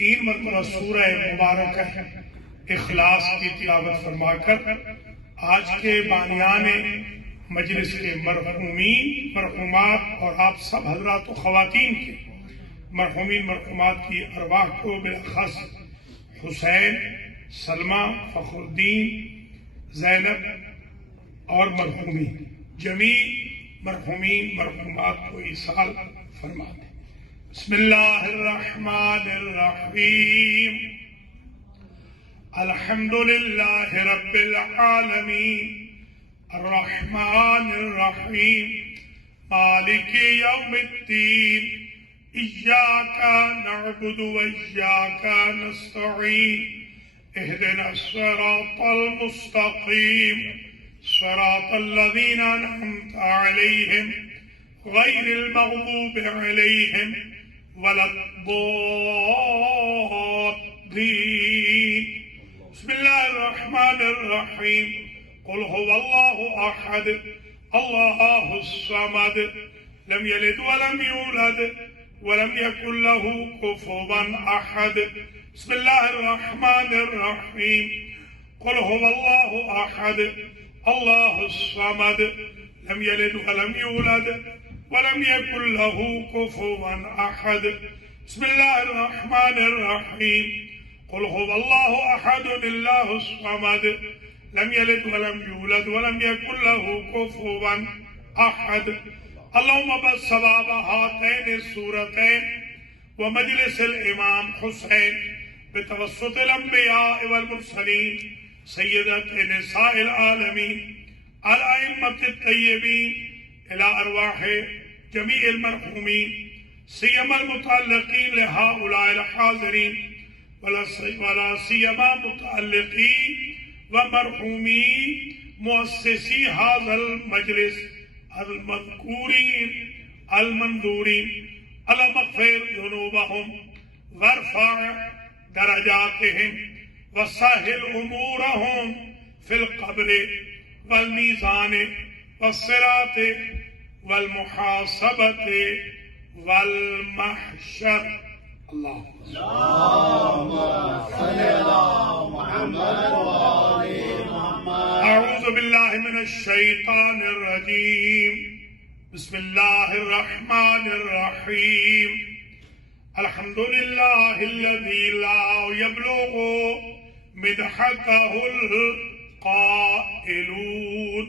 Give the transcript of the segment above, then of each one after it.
تین مرتبہ سورہ مبارکہ اخلاص کی تلاوت فرما کر آج کے بانیان مجلس کے مرحومین مرحومات اور آپ سب حضرات و خواتین کے مرحومین مرحومات کی ارواح کو بالاخص حسین، سلمہ، فخر الدین، زینب اور مرحومین جمیع مرحومین مرحومات کو ایصال فرما دیں۔ بسم اللہ الرحمن الرحیم، الحمد للہ رب العالمین، الرحمن الرحیم، مالک یوم الدین، ایاک نعبد و ایاک نستعین، اہدنا الصراط المستقیم، صراط الذین انعمت علیہم غیر المغضوب علیہم ولا الضالین۔ بسم اللہ الرحمن الرحیم، قل هو اللہ احد اللہ الصمد لم یلد ولم یولد ولم یکن له کفوا احد۔ بسم اللہ الرحمن الرحیم، قل هو اللہ احد اللہ الصمد لم یلد ولم یولد ولم یکن له کفوا احد۔ بسم اللہ الرحمن الرحیم، قل هو اللہ احد اللہ الصمد لم یلد ولم یولد ولم یکن له کفوا احد۔ اللہم بثواب ہاتین السورتین ومجلس الامام حسین بتوسط الانبیاء والمرسلین سیدت نساء العالمین الائمۃ الطیبین الى ارواح جمیع المرحومین سیما المتعلقین لہؤلاء الحاضرین ولا سیما متعلقین ومرحومین مؤسسی هذا المجلس المذکورین المنظورین اللہم اغفر ذنوبہم وارفع درجاتہم وسہل امورہم فی القبر والمیزان والصراط والمحاسبۃ والمحشر۔ اللہم صل علی محمد وآل محمد۔ اعوذ باللہ من الشیطان الرجیم، بسم اللہ الرحمن الرحیم، الحمد للہ الذی لا یبلغ مدحتہ القائلون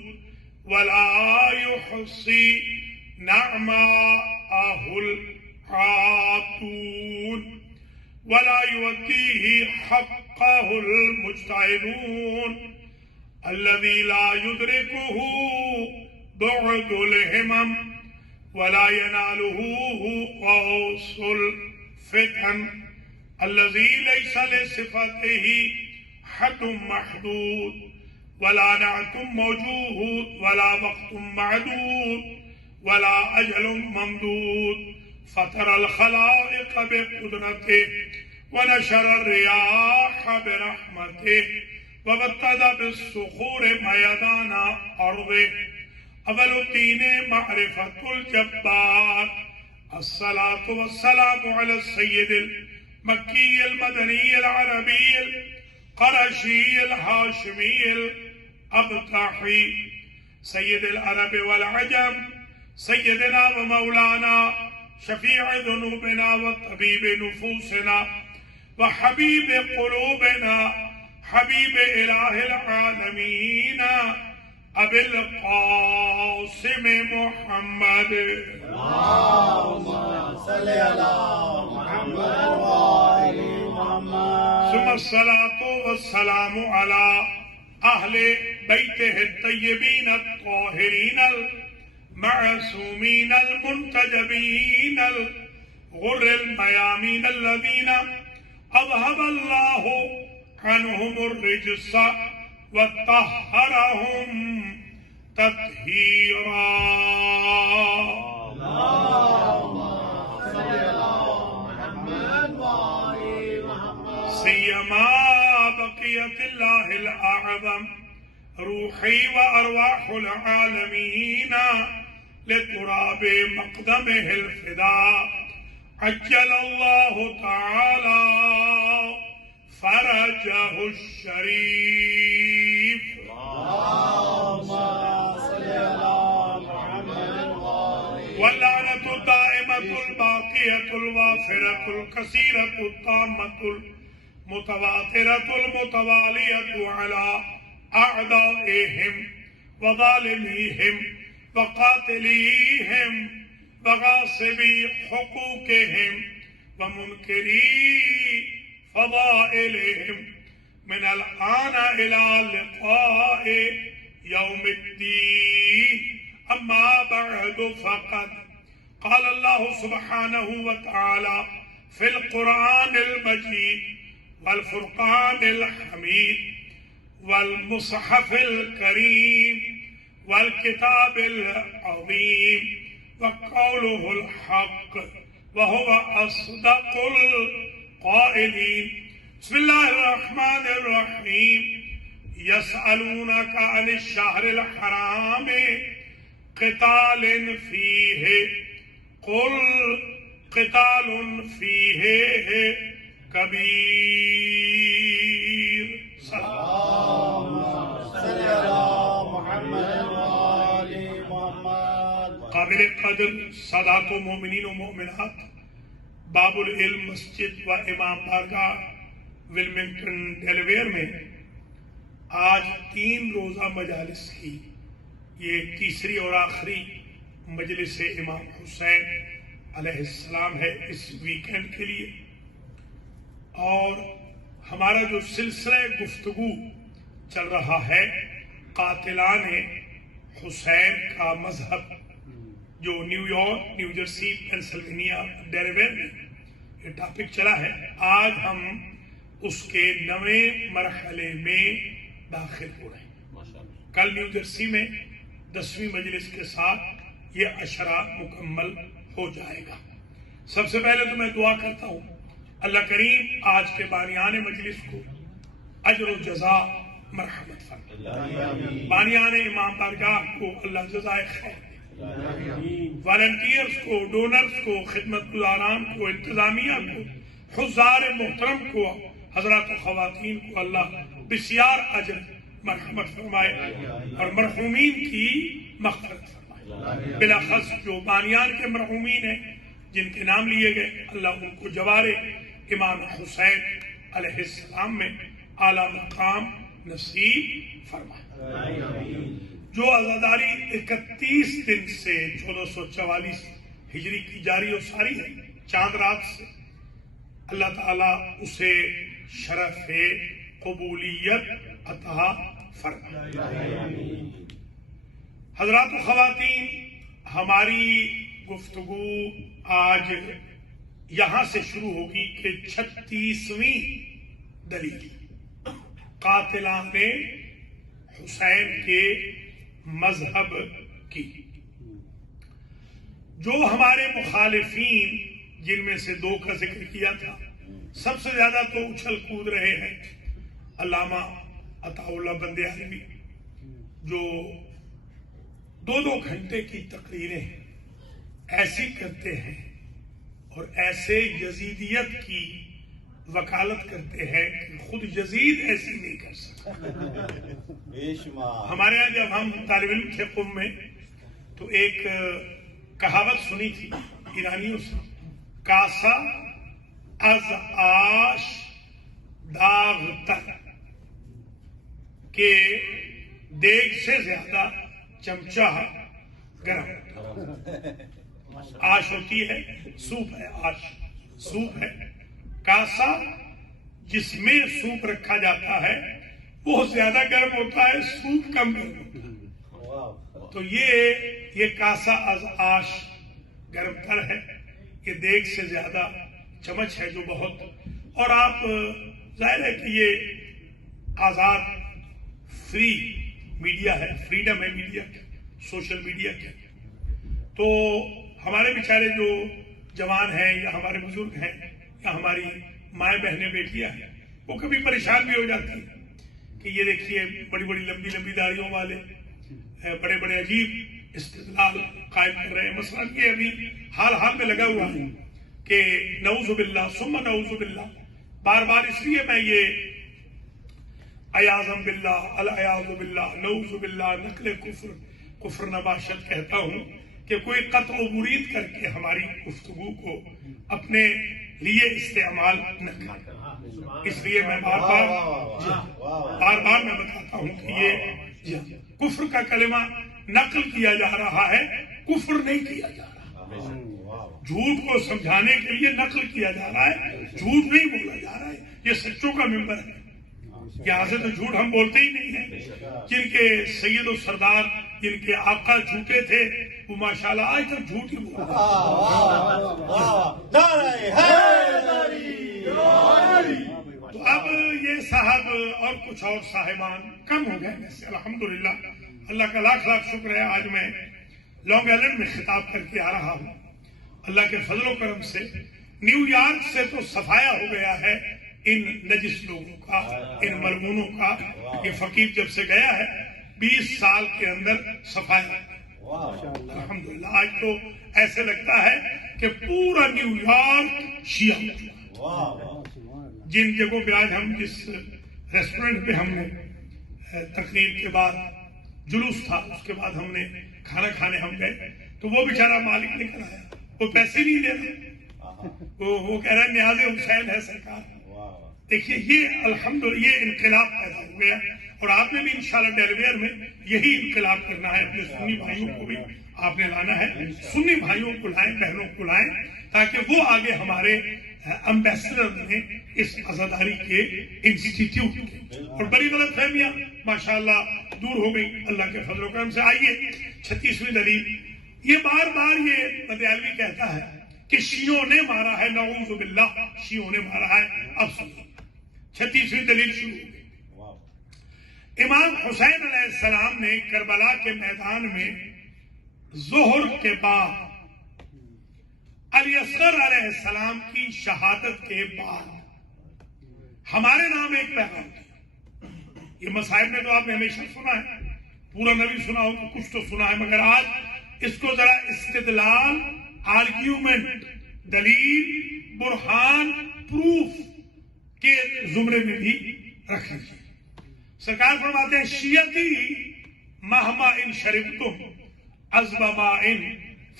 ولا يحصي نعماءه العاتون ولا يؤتيه حقه المجتهدون الذي لا يدركه بعد الهمم ولا يناله غوص الفتن الذي ليس لصفته حد محدود ولا نعت موجود ولا وقت معدود ولا أجل ممدود فطر الخلائق بقدرته ونشر الرياح برحمته وبتد بالصخور ميدان أرضه أول الدين معرفة الجبار الصلاة والسلام على السيد المكي المدني العربي القرشي الهاشمي الأبطحي سيد العرب والعجم سيدنا ومولانا شفيع ذنوبنا وطبيب نفوسنا وحبيب قلوبنا حبيب إله العالمين أبي القاسم محمد۔ اللهم صل على محمد وآل محمد۔ ثم الصلاة والسلام على أهل بيته الطيبين الطاهرين المعصومين المنتجبين الغر الميامين الذين أذهب الله عنهم الرجس وطهرهم تطهيرا۔ اللهم صل على محمد وآل محمد۔ سيما بقية الله الأعظم روحي وأرواح العالمين لتراب مقدمه الفداء عجل اللہ تعالی فرجہ الشریف واللعنة الدائمة الباقية الوافرة الكثيرة التامة المتواترة المتوالية على أعدائهم وظالميهم وقاتليهم وغاصبي حقوقهم ومنكري فضائلهم من الآن إلى لقاء يوم الدين. أما بعد فقد قال الله سبحانه وتعالى في القرآن المجيد والفرقان الحميد والمصحف الكريم والكتاب العظيم وقوله الحق وهو أصدق القائلين. بسم الله الرحمن الرحيم. يسألونك عن الشهر الحرام قتال فيه قل قتال فيه كبير. قابل قدر سادات و مومنین و مومنات، باب العلم مسجد و امام بارگاہ ولمنگٹن ڈیلویئر میں آج 3 روزہ مجالس کی یہ تیسری اور آخری مجلس امام حسین علیہ السلام ہے اس ویکینڈ کے لیے. اور ہمارا جو سلسلہ گفتگو چل رہا ہے قاتلان حسین کا مذہب، جو New York, New Jersey, Pennsylvania, Delaware میں یہ ٹاپک چلا ہے، آج ہم اس کے 9ویں مرحلے میں داخل ہو رہے ہیں. کل نیو جرسی میں 10ویں مجلس کے ساتھ یہ عشرہ مکمل ہو جائے گا. سب سے پہلے تو میں دعا کرتا ہوں اللہ کریم آج کے بانیان مجلس کو اجر و جزا مرحمت فرمائے. بانیان امام بارگاہ کو اللہ جزائے خیر دے. والنٹیئرز کو، ڈونرز کو، خدمت گزاران کو، انتظامیہ کو، حضار محترم کو، حضرات و خواتین کو اللہ بسیار اجر مرحمت فرمائے اور مرحومین کی مغفرت فرمائے. بلاخص جو بانیان کے مرحومین ہیں جن کے نام لیے گئے، اللہ ان کو جوار امام حسین علیہ السلام میں اعلیٰ مقام نصیب فرمائے. جو عزاداری 31 دن سے 1444 ہجری کی جاری و ساری ہے، چاند رات سے، اللہ تعالیٰ اسے شرف قبولیت عطا فرمائے. حضرات و خواتین، ہماری گفتگو آج یہاں سے شروع ہوگی کہ 36ویں دلیل قاتلان حسین کے مذہب کی. جو ہمارے مخالفین، جن میں سے 2 کا ذکر کیا تھا، سب سے زیادہ تو اچھل کود رہے ہیں علامہ عطا اللہ بندیالوی، جو 2 گھنٹے کی تقریریں ایسی کرتے ہیں اور ایسے یزیدیت کی وکالت کرتے ہیں کہ خود یزید ایسی نہیں کر سکتا. ہمارے یہاں جب ہم طالب علم تھے قم میں تو ایک کہاوت سنی تھی ایرانیوں سے، کاسا از آش داغ تر، کہ دیگ سے زیادہ چمچہ گرم. آش ہوتی ہے، سوپ ہے، آش سوپ ہے. کاسا جس میں سوپ رکھا جاتا ہے وہ زیادہ گرم ہوتا ہے، سوپ کم گرم ہوتا ہے. تو یہ کاسا از آش گرم تر ہے، یہ دیگ سے زیادہ چمچ ہے جو بہت. اور آپ ظاہر ہے کہ یہ آزاد فری میڈیا ہے، فریڈم ہے میڈیا کی، سوشل میڈیا کی. تو ہمارے بیچارے جو جوان ہیں یا ہمارے بزرگ ہیں یا ہماری مائیں بہنیں بیٹیاں ہیں، وہ کبھی پریشان بھی ہو جاتی ہیں کہ یہ دیکھیے بڑی بڑی لمبی لمبی داڑھیوں والے بڑے بڑے عجیب استدلال قائم کر رہے ہیں. مثلا یہ ابھی حال میں لگا ہوا ہے کہ نعوذ باللہ ثم نعوذ باللہ، بار بار اس لیے میں یہ ایاذم باللہ الیاذ باللہ نعوذ باللہ نقل کفر نباشت کہتا ہوں کہ کوئی قطع و مرید کر کے ہماری گفتگو کو اپنے لیے استعمال نہ کرے. اس لیے میں بار بار میں بتاتا ہوں کہ یہ کفر کا کلمہ نقل کیا جا رہا ہے، کفر نہیں کیا جا رہا. جھوٹ کو سمجھانے کے لیے نقل کیا جا رہا ہے، جھوٹ نہیں بولا جا رہا ہے. یہ سچوں کا ممبر ہے، یہاں سے تو جھوٹ ہم بولتے ہی نہیں ہیں. جن کے سید و سردار، جن کے آقا جھوٹے تھے، وہ ماشاءاللہ آج تک جھوٹ ہی بولتے ہیں. تو اب یہ صاحب اور کچھ اور صاحبان کم ہو گئے ویسے الحمدللہ. اللہ کا لاکھ لاکھ شکر ہے، آج میں لانگ آئلینڈ میں خطاب کر کے آ رہا ہوں. اللہ کے فضل و کرم سے نیو یارک سے تو صفایا ہو گیا ہے ان نجس لوگوں کا، ان ملعونوں کا. یہ فقیر جب سے گیا ہے 20 سال کے اندر صفایا الحمدللہ. آج تو ایسے لگتا ہے کہ پورا نیو یارک شیعہ ہو چکا. جن جگہوں پہ آج ہم جس ریسٹورنٹ پہ ہم نے تقریر کے بعد جلوس تھا، اس کے بعد ہم نے کھانا کھانے ہم گئے تو وہ بیچارہ مالک لے کر آیا، وہ پیسے نہیں دے رہا، وہ کہہ رہا ہے نیاز حسین ہے سرکار. دیکھیے یہ الحمدللہ یہ انقلاب پیدا ہو گیا. اور آپ نے بھی انشاءاللہ ڈیلویئر میں یہی انقلاب کرنا ہے. اپنے سنی بھائیوں کو بھی آپ نے لانا ہے، سنی بھائیوں کو لائیں، بہنوں کو لائیں، تاکہ وہ آگے ہمارے امبیسڈر بنے اس عزاداری کے انسٹیٹیوٹ کے. اور بڑی غلط فہمیاں ماشاءاللہ دور ہو گئی اللہ کے فضل و کرم سے. آئیے 36ویں دلیل. یہ بار بار یہ مدیالوی کہتا ہے کہ شیعوں نے مارا ہے، نعوذ باللہ شیعوں نے مارا ہے. اب سنیے 36ویں دلیل شروع ہو گئی. امام حسین علیہ السلام نے کربلا کے میدان میں ظہر کے بعد علی اصغر علیہ السلام کی شہادت کے بعد ہمارے نام ایک پیغام دیا. یہ مصائب میں تو آپ نے ہمیشہ سنا ہے، پورا نبی سنا ہو تو کچھ تو سنا ہے، مگر آج اس کو ذرا استدلال، آرگیومنٹ، دلیل، برہان، پروف کے زمرے میں بھی رکھ لیجیے. سرکار فرماتے ہیں شیعتی مہما ان شربتم عذب ماء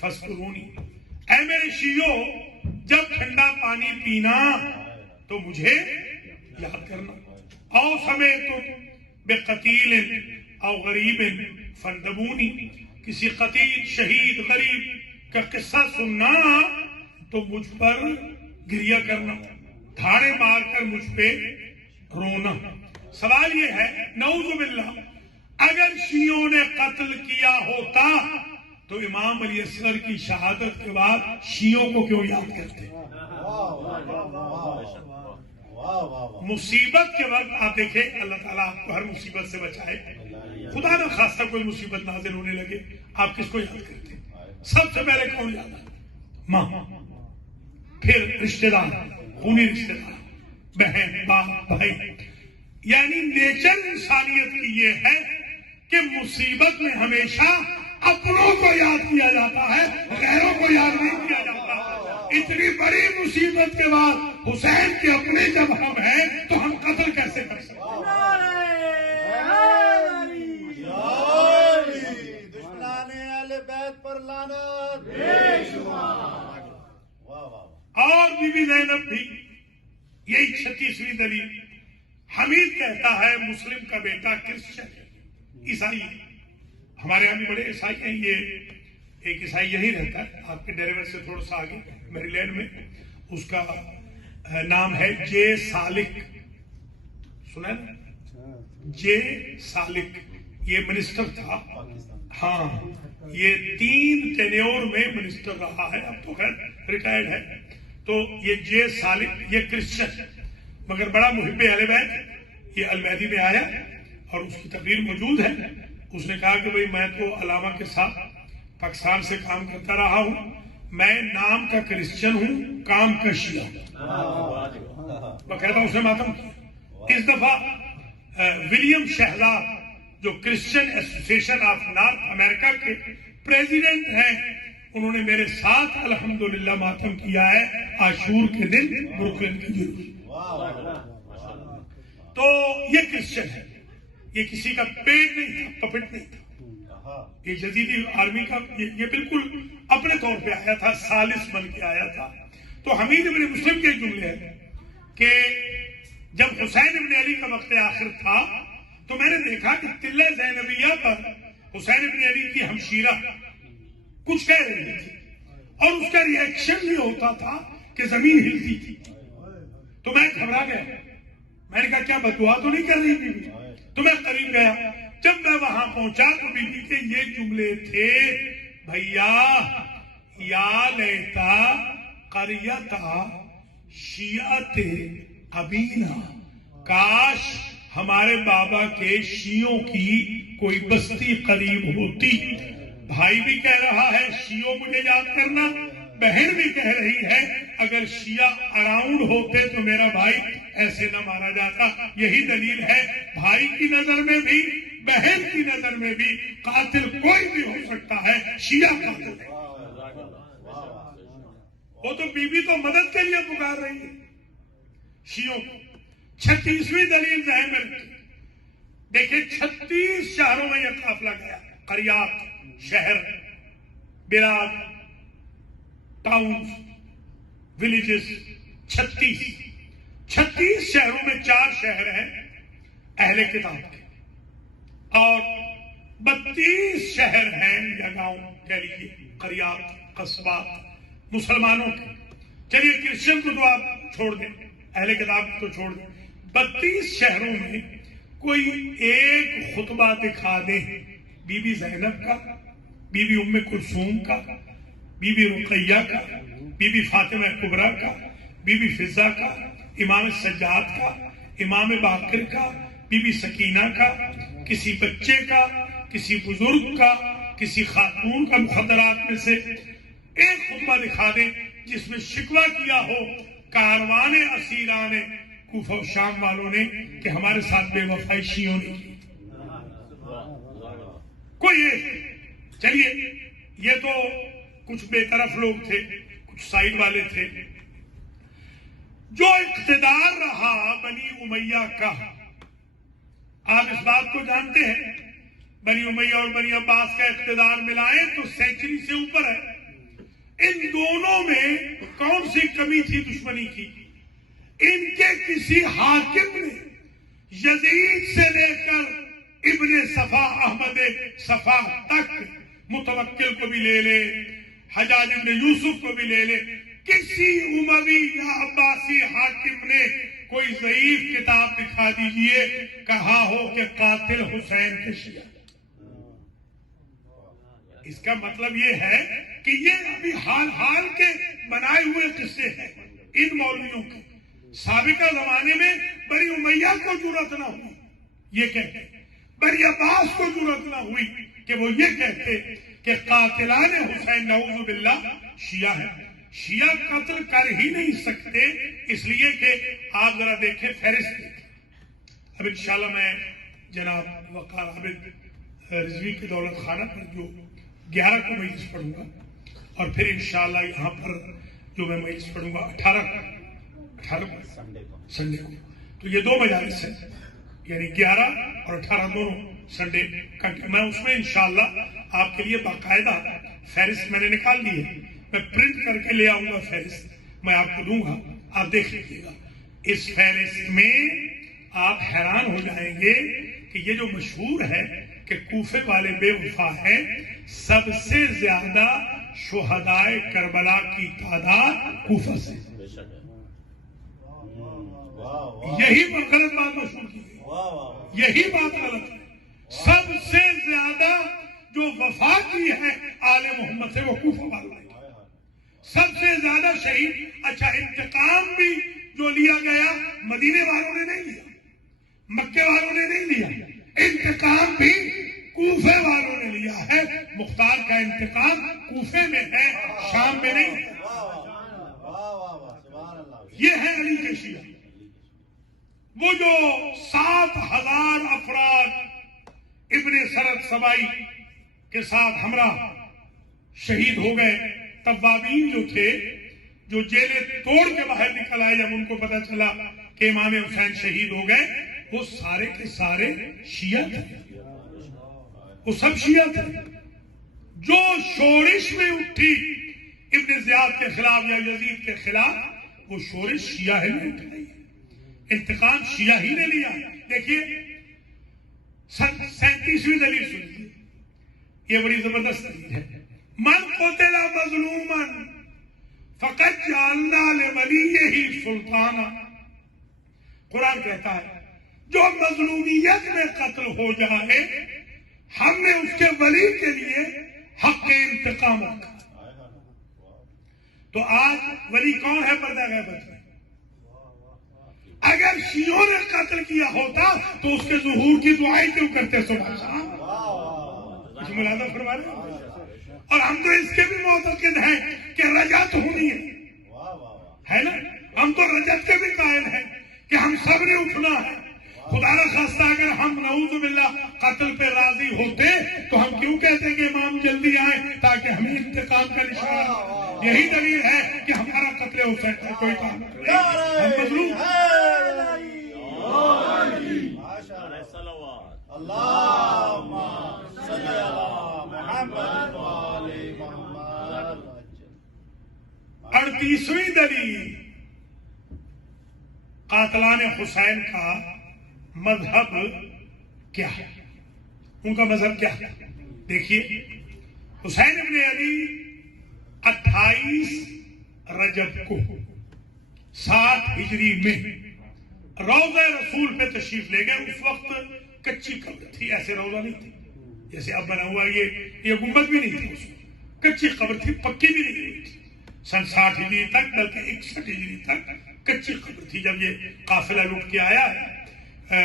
فاذکرونی. اے میرے شیعو، جب ٹھنڈا پانی پینا تو مجھے یاد کرنا. او سمیتم بقتیل او غریب فاندبونی. کسی قتیل، شہید، غریب کا قصہ سننا تو مجھ پر گریہ کرنا، دھاڑے مار کر مجھ پہ رونا. سوال یہ ہے نعوذ باللہ اگر شیعوں نے قتل کیا ہوتا تو امام علی اصغر کی شہادت کے بعد شیعوں کو کیوں یاد کرتے؟ مصیبت کے وقت آپ دیکھیں اللہ تعالیٰ آپ کو ہر مصیبت سے بچائے. خدا نہ خواستہ کوئی مصیبت نازل ہونے لگے، آپ کس کو یاد کرتے؟ سب سے پہلے کون یاد ہے؟ ماں، پھر رشتہ دار، خونی رشتہ دار، بہن، باپ، بھائی. یعنی نیچر انسانیت کی یہ ہے کہ مصیبت میں ہمیشہ اپنوں کو یاد کیا جاتا ہے، غیروں کو یاد نہیں کیا جاتا. اتنی بڑی مصیبت کے بعد حسین کے اپنے جب ہم ہیں تو ہم قتل کیسے کر سکتے ہیں؟ اور بی بی زینب بھی یہی 36ویں دلیل. حمید کہتا ہے مسلم کا بیٹا کرسچن عیسائی ہے. ہمارے یہاں بھی بڑے عیسائی ہیں. یہ ایک عیسائی یہی رہتا ہے آپ کے ڈیلیور سے تھوڑا سا آگے میری لینڈ میں. اس کا نام ہے جے سالک. سنا ہے نا؟ جے سالک. یہ منسٹر تھا. ہاں یہ 3 ٹینیور میں منسٹر رہا ہے، اب تو خیر ریٹائرڈ ہے. تو یہ جے سالک یہ کرسچن مگر بڑا محب اہل بیت. یہ المہدی میں آیا اور اس کی تقریر موجود ہے. اس نے کہا کہ بھئی میں تو علامہ کے ساتھ پاکستان سے کام کرتا رہا ہوں، میں نام کا کرسچن ہوں، کام کا شیعہ. باقاعدہ اس نے ماتم کیا. اس دفعہ ولیم شہزاد جو کرسچن ایسوسیشن آف نارتھ امریکہ کے پریزیڈنٹ ہیں، انہوں نے میرے ساتھ الحمدللہ ماتم کیا ہے عاشور کے دن بروکلن کی جرم. تو یہ کرسچن ہے، یہ کسی کا پیٹ نہیں تھا، پپٹ نہیں تھا. یہ جدیدی آرمی کا یہ بالکل اپنے طور پہ آیا تھا، سالس بن کے آیا تھا. تو حمید ابن مسلم کے جملے ہیں کہ جب حسین ابن علی کا وقت آخر تھا تو میں نے دیکھا کہ تلہ زینبیہ پر حسین ابن علی کی ہمشیرہ کچھ کہہ رہی تھی اور اس کا ریئیکشن بھی ہوتا تھا کہ زمین ہلتی تھی. تو میں گھبرا گیا، میں نے کہا کیا بددعا تو نہیں کر رہی بی بی؟ تو میں قریب گیا. جب میں وہاں پہنچا تو بی بی کے یہ جملے تھے، بھیا یا لیتا قریتا شیعت ابینا، کاش ہمارے بابا کے شیعوں کی کوئی بستی قریب ہوتی. بھائی بھی کہہ رہا ہے شیعوں کو یاد کرنا، بہن بھی کہہ رہی ہے اگر شیعہ اراؤنڈ ہوتے تو میرا بھائی ایسے نہ مارا جاتا. یہی دلیل ہے بھائی کی نظر میں بھی بہن کی نظر میں بھی قاتل کوئی بھی ہو سکتا ہے، شیعہ قاتل ہے. وہ تو بی بی تو مدد کے لیے پکار رہی ہے شیعوں کو. 36ویں دلیل ذہن میں رکھیں. دیکھیں 36 شہروں میں یہ قافلہ گیا، قریات، شہر، بلاد، ٹاؤنز، ولیجز. 36 شہروں میں 4 شہر ہیں اہل کتاب کے اور 32 شہر ہیں یا گاؤں کہہ لیجیے، قریات، قصبات مسلمانوں کے. چلیے کرسچن کو تو آپ چھوڑ دیں، اہل کتاب کو تو چھوڑ دیں. 32 شہروں میں کوئی ایک خطبہ دکھا دے بی بی زینب کا، بی بی ام کلثوم کا، بی بی رقیہ کا، بی بی فاطمہ کبریٰ کا، بی بی فضہ کا، امام سجاد کا، امام باقر کا، بی بی سکینہ کا، کسی بچے کا، کسی بزرگ کا، کسی خاتون کا مخدرات میں سے ایک خطبہ دکھا دیں جس میں شکوہ کیا ہو کاروان اسیران کوفہ و شام والوں نے کہ ہمارے ساتھ بے وفائی شیعوں نے کی. کوئی ایک. چلیے یہ تو کچھ بے طرف لوگ تھے، کچھ سائڈ والے تھے. جو اقتدار رہا بنی امیہ کا، آپ اس بات کو جانتے ہیں بنی امیہ اور بنی عباس کا اقتدار ملائیں تو سینچری سے اوپر ہے. ان دونوں میں کون سی کمی تھی دشمنی کی؟ ان کے کسی حاکم نے یزید سے لے کر ابن صفا احمد صفا تک، متوکل کو بھی لے لے، حجاج ابن یوسف کو بھی لے لے، کسی اموی یا عباسی حاکم نے کوئی ضعیف کتاب دکھا دیجئے کہا ہو کہ قاتل حسین کے شیعہ. اس کا مطلب یہ ہے کہ یہ ابھی حال کے بنائے ہوئے قصے ہیں ان مولویوں کے. سابقہ زمانے میں بنی امیہ کو جرأت نہ ہوئی یہ کہتے، بنی عباس کو جرأت نہ ہوئی کہ وہ یہ کہتے کہ قاتلان حسین نعوذ باللہ شیعہ ہے. شیعہ قتل کر ہی نہیں سکتے، اس لیے کہ آپ ذرا دیکھیں فہرست دیکھیں. اب انشاءاللہ میں جناب وقار عابد رضوی کی دولت خانہ پر جو 11 کو مجلس پڑھوں گا اور پھر انشاءاللہ یہاں پر جو میں مجلس پڑھوں گا 18 سنڈے کو. تو یہ 2 مجالس ہیں، یعنی 11 اور 18 دونوں سنڈے کا. میں اس میں انشاءاللہ آپ کے لیے باقاعدہ فہرست میں نے نکال لی ہے، میں پرنٹ کر کے لے آؤں گا فہرست، میں آپ کو دوں گا، آپ دیکھ لیجیے گا. اس فہرست میں آپ حیران ہو جائیں گے کہ یہ جو مشہور ہے کہ کوفے والے بے وفا ہیں، سب سے زیادہ شہدائے کربلا کی تعداد کوفہ سے. یہی غلط بات مشہور کی گئی، یہی بات غلط ہے. سب سے زیادہ جو وفا کی ہے آل محمد سے وہ کوفہ والوں نے. سب سے زیادہ شہید. اچھا انتقام بھی جو لیا گیا مدینے والوں نے نہیں لیا، مکے والوں نے نہیں لیا، انتقام بھی کوفے والوں نے لیا ہے. مختار کا انتقام کوفے میں ہے، شام میں نہیں ہے. یہ ہے علی کے شیعہ. وہ جو 7,000 افراد ابن سرد سبائی کے ساتھ ہمراہ شہید ہو گئے. توابین جو تھے جو جیلیں توڑ کے باہر نکل آئے جب ان کو پتا چلا کہ امام حسین شہید ہو گئے, وہ سارے کے سارے شیعہ تھے, وہ سب شیعہ تھے. جو شورش میں اٹھی ابن زیاد کے خلاف یا یزید کے خلاف, وہ شورش شیعہ نے اٹھائی, انتقام شیعہ ہی نے لیا. دیکھیے 37ویں دلیل سنیے, یہ بڑی زبردست دلیل ہے. من قتل مظلوما فقد جعلنا لولیہ سلطانا. قرآن کہتا ہے جو مظلومیت میں قتل ہو جائے ہم نے اس کے ولی کے لیے حق انتقام رکھا. تو آج ولی کون ہے پردہ غیبت میں؟ اگر شیعوں نے قتل کیا ہوتا تو اس کے ظہور کی دعائیں کیوں کرتے؟ ملازم فرما رہے. اور ہم تو اس کے بھی معتقد ہیں کہ رجعت ہونی ہے نا, ہم تو رجعت کے بھی قائل ہیں کہ ہم سب نے اٹھنا ہے. خدا نہ خواستہ اگر ہم نعوذ باللہ قتل پہ راضی ہوتے تو ہم کیوں کہتے کہ امام جلدی آئیں تاکہ ہمیں انتقام کا نشان. یہی دلیل ہے کہ ہمارا قتل حسین کا کوئی کام نہیں, ہم مظلوم. اور 38ویں دلیل, قاتلان حسین کا مذہب کیا ہے, ان کا مذہب کیا ہے. دیکھیے حسین ابن علی 28 رجب کو 7 ہجری میں روضہ رسول پہ تشریف لے گئے. اس وقت کچی قبر تھی, ایسے روضہ نہیں تھی جیسے اب بنا ہوا, یہ گنبد بھی نہیں تھی, اس میں کچی قبر تھی, پکی بھی نہیں ہوئی تھی. سن 60 ہجری تک بلکہ 61 ہجری تک کچی قبر تھی. جب یہ قافلہ لوٹ کے آیا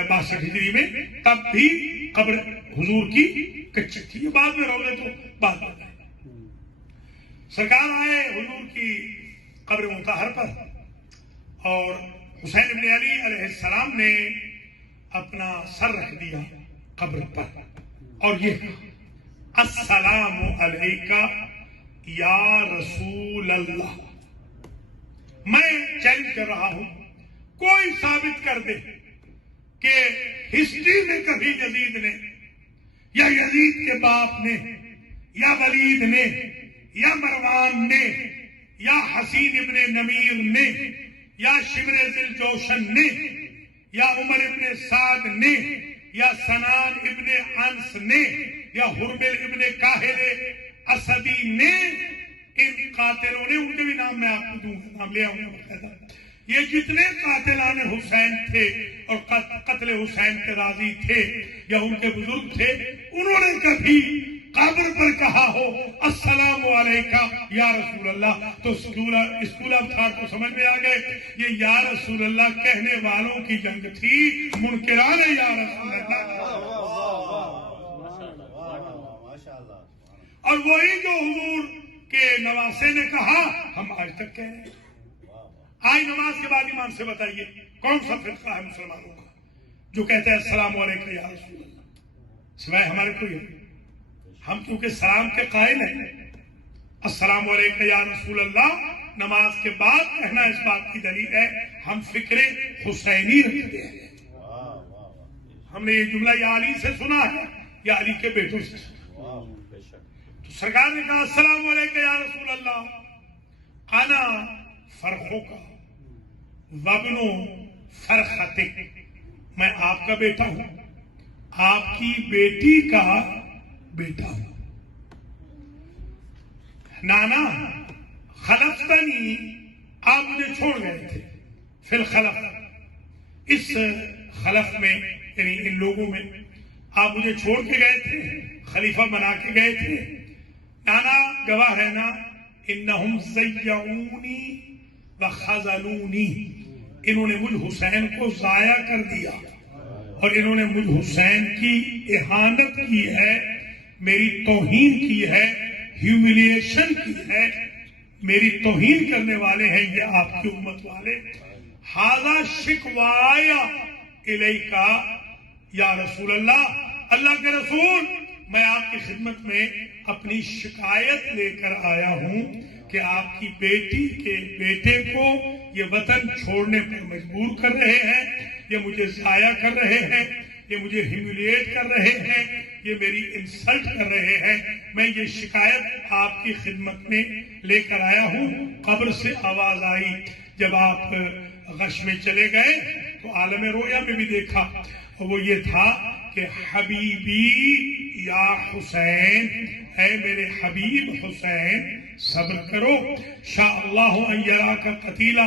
62 ہجری میں تب بھی قبر حضور کی کچی تھی. یہ بعد میں روضے تو بعد میں سرکار آئے حضور کی قبر مطہر پر, اور حسین ابن علی علیہ السلام نے اپنا سر رکھ دیا قبر پر اور یہ السلام علیکہ یا رسول اللہ. میں چیلنج کر رہا ہوں, کوئی ثابت کر دے کہ ہسٹری میں کبھی یزید نے یا یزید کے باپ نے یا ولید نے یا مروان نے یا حسین ابن نمیر نے یا شمر ذل جوشن نے یا عمر ابن سعد نے یا سنان ابن انس نے یا حرمل ابن کاہل اسدی نے, ان قاتلوں نے, ان کے بھی نام میں آپ کو دوں گا, نام لے آؤں گا باقاعدہ. یہ جتنے قاتلان حسین تھے اور قتل حسین کے راضی تھے یا ان کے بزرگ تھے, انہوں نے کبھی قبر پر کہا ہو السلام علیکہ یا رسول اللہ, تو اسکول آف تھاٹ کو سمجھ میں آ گئے. یہ یا رسول اللہ کہنے والوں کی جنگ تھی, منکران یا رسول اللہ. اور وہی جو حضور کے نواسے نے کہا ہم آج تک کہہ رہے ہیں. آج نماز کے بعد ایمان سے بتائیے کون سا فرقہ ہے مسلمانوں کا جو کہتے ہیں السلام علیکم یا رسول اللہ, سوائے ہمارے کوئی ہے. ہم کیونکہ سلام کے قائل ہیں, السلام علیکم یا رسول اللہ نماز کے بعد کہنا اس بات کی دلیل ہے ہم فکر حسینی رکھتے ہیں. ہم نے یہ جملہ یا علی سے سنا ہے یا علی کے بیٹوں سے سنا. تو سرکار نے کہا السلام علیکم یا رسول اللہ, انا فرخوں کا وابنو فرختے, میں آپ کا بیٹا ہوں, آپ کی بیٹی کا بیٹا ہوں. نانا خلفتنی, آپ مجھے چھوڑ گئے تھے, فی الخلف, اس خلف میں یعنی ان لوگوں میں آپ مجھے چھوڑ کے گئے تھے, خلیفہ بنا کے گئے تھے. نانا گواہ ہے نا, انہم زیعونی وخذلونی, انہوں نے مجھ حسین کو ضائع کر دیا اور انہوں نے مجھ حسین کی اہانت کی ہے, میری توہین کی ہے, ہیوملیشن کی ہے, میری توہین کرنے والے ہیں یہ آپ کی امت والے. ھذا شکوایا الیکا یا رسول اللہ, اللہ کے رسول میں آپ کی خدمت میں اپنی شکایت لے کر آیا ہوں کہ آپ کی بیٹی کے بیٹے کو یہ وطن چھوڑنے پر مجبور کر رہے ہیں، یہ مجھے ضائع کر رہے ہیں، یہ مجھے ہیوملیٹ کر رہے ہیں، یہ میری انسلٹ کر رہے ہیں۔ میں یہ شکایت آپ کی خدمت میں لے کر آیا ہوں۔ قبر سے آواز آئی، جب آپ غش میں چلے گئے تو عالم رویا میں بھی دیکھا، وہ یہ تھا کہ حبیبی یا حسین، اے میرے حبیب حسین صبر کرو، شاء اللہ ان یراک قتیلا،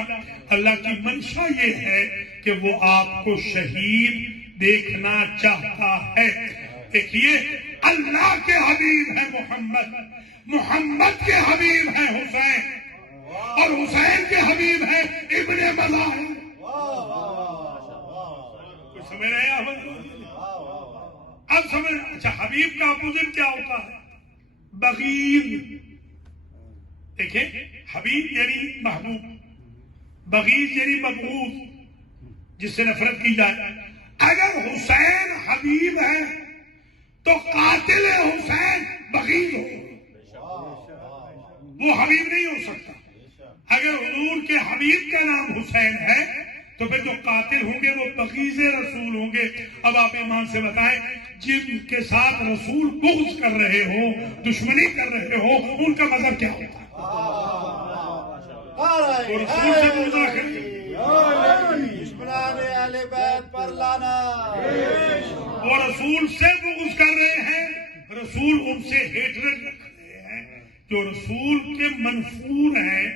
اللہ کی منشا یہ ہے کہ وہ آپ کو شہید دیکھنا چاہتا ہے۔ دیکھیے اللہ کے حبیب ہے محمد، محمد کے حبیب ہے حسین، اور حسین کے حبیب ہے ابن مظاہر۔ کچھ سمجھ رہے ہیں؟ اب سمجھ، اچھا حبیب کا اپوزٹ کیا ہوتا ہے؟ بغیض۔ دیکھیں حبیب یعنی محبوب، بغیض یعنی مبغوض، جس سے نفرت کی جائے۔ اگر حسین حبیب ہے تو قاتل حسین بغیض ہو، وہ حبیب نہیں ہو سکتا۔ اگر حضور کے حبیب کا نام حسین ہے تو پھر جو قاتل ہوں گے وہ بغیض رسول ہوں گے۔ اب آپ ایمان سے بتائیں، جن کے ساتھ رسول بغض کر رہے ہو، دشمنی کر رہے ہو، ان کا مذہب کیا ہوتا ہے؟ وہ رسول سے بغض کریں، وہ رسول سے بغض کر رہے ہیں، رسول ان سے ہیٹرڈ رکھ رہے ہیں۔ جو رسول کے منفور ہیں،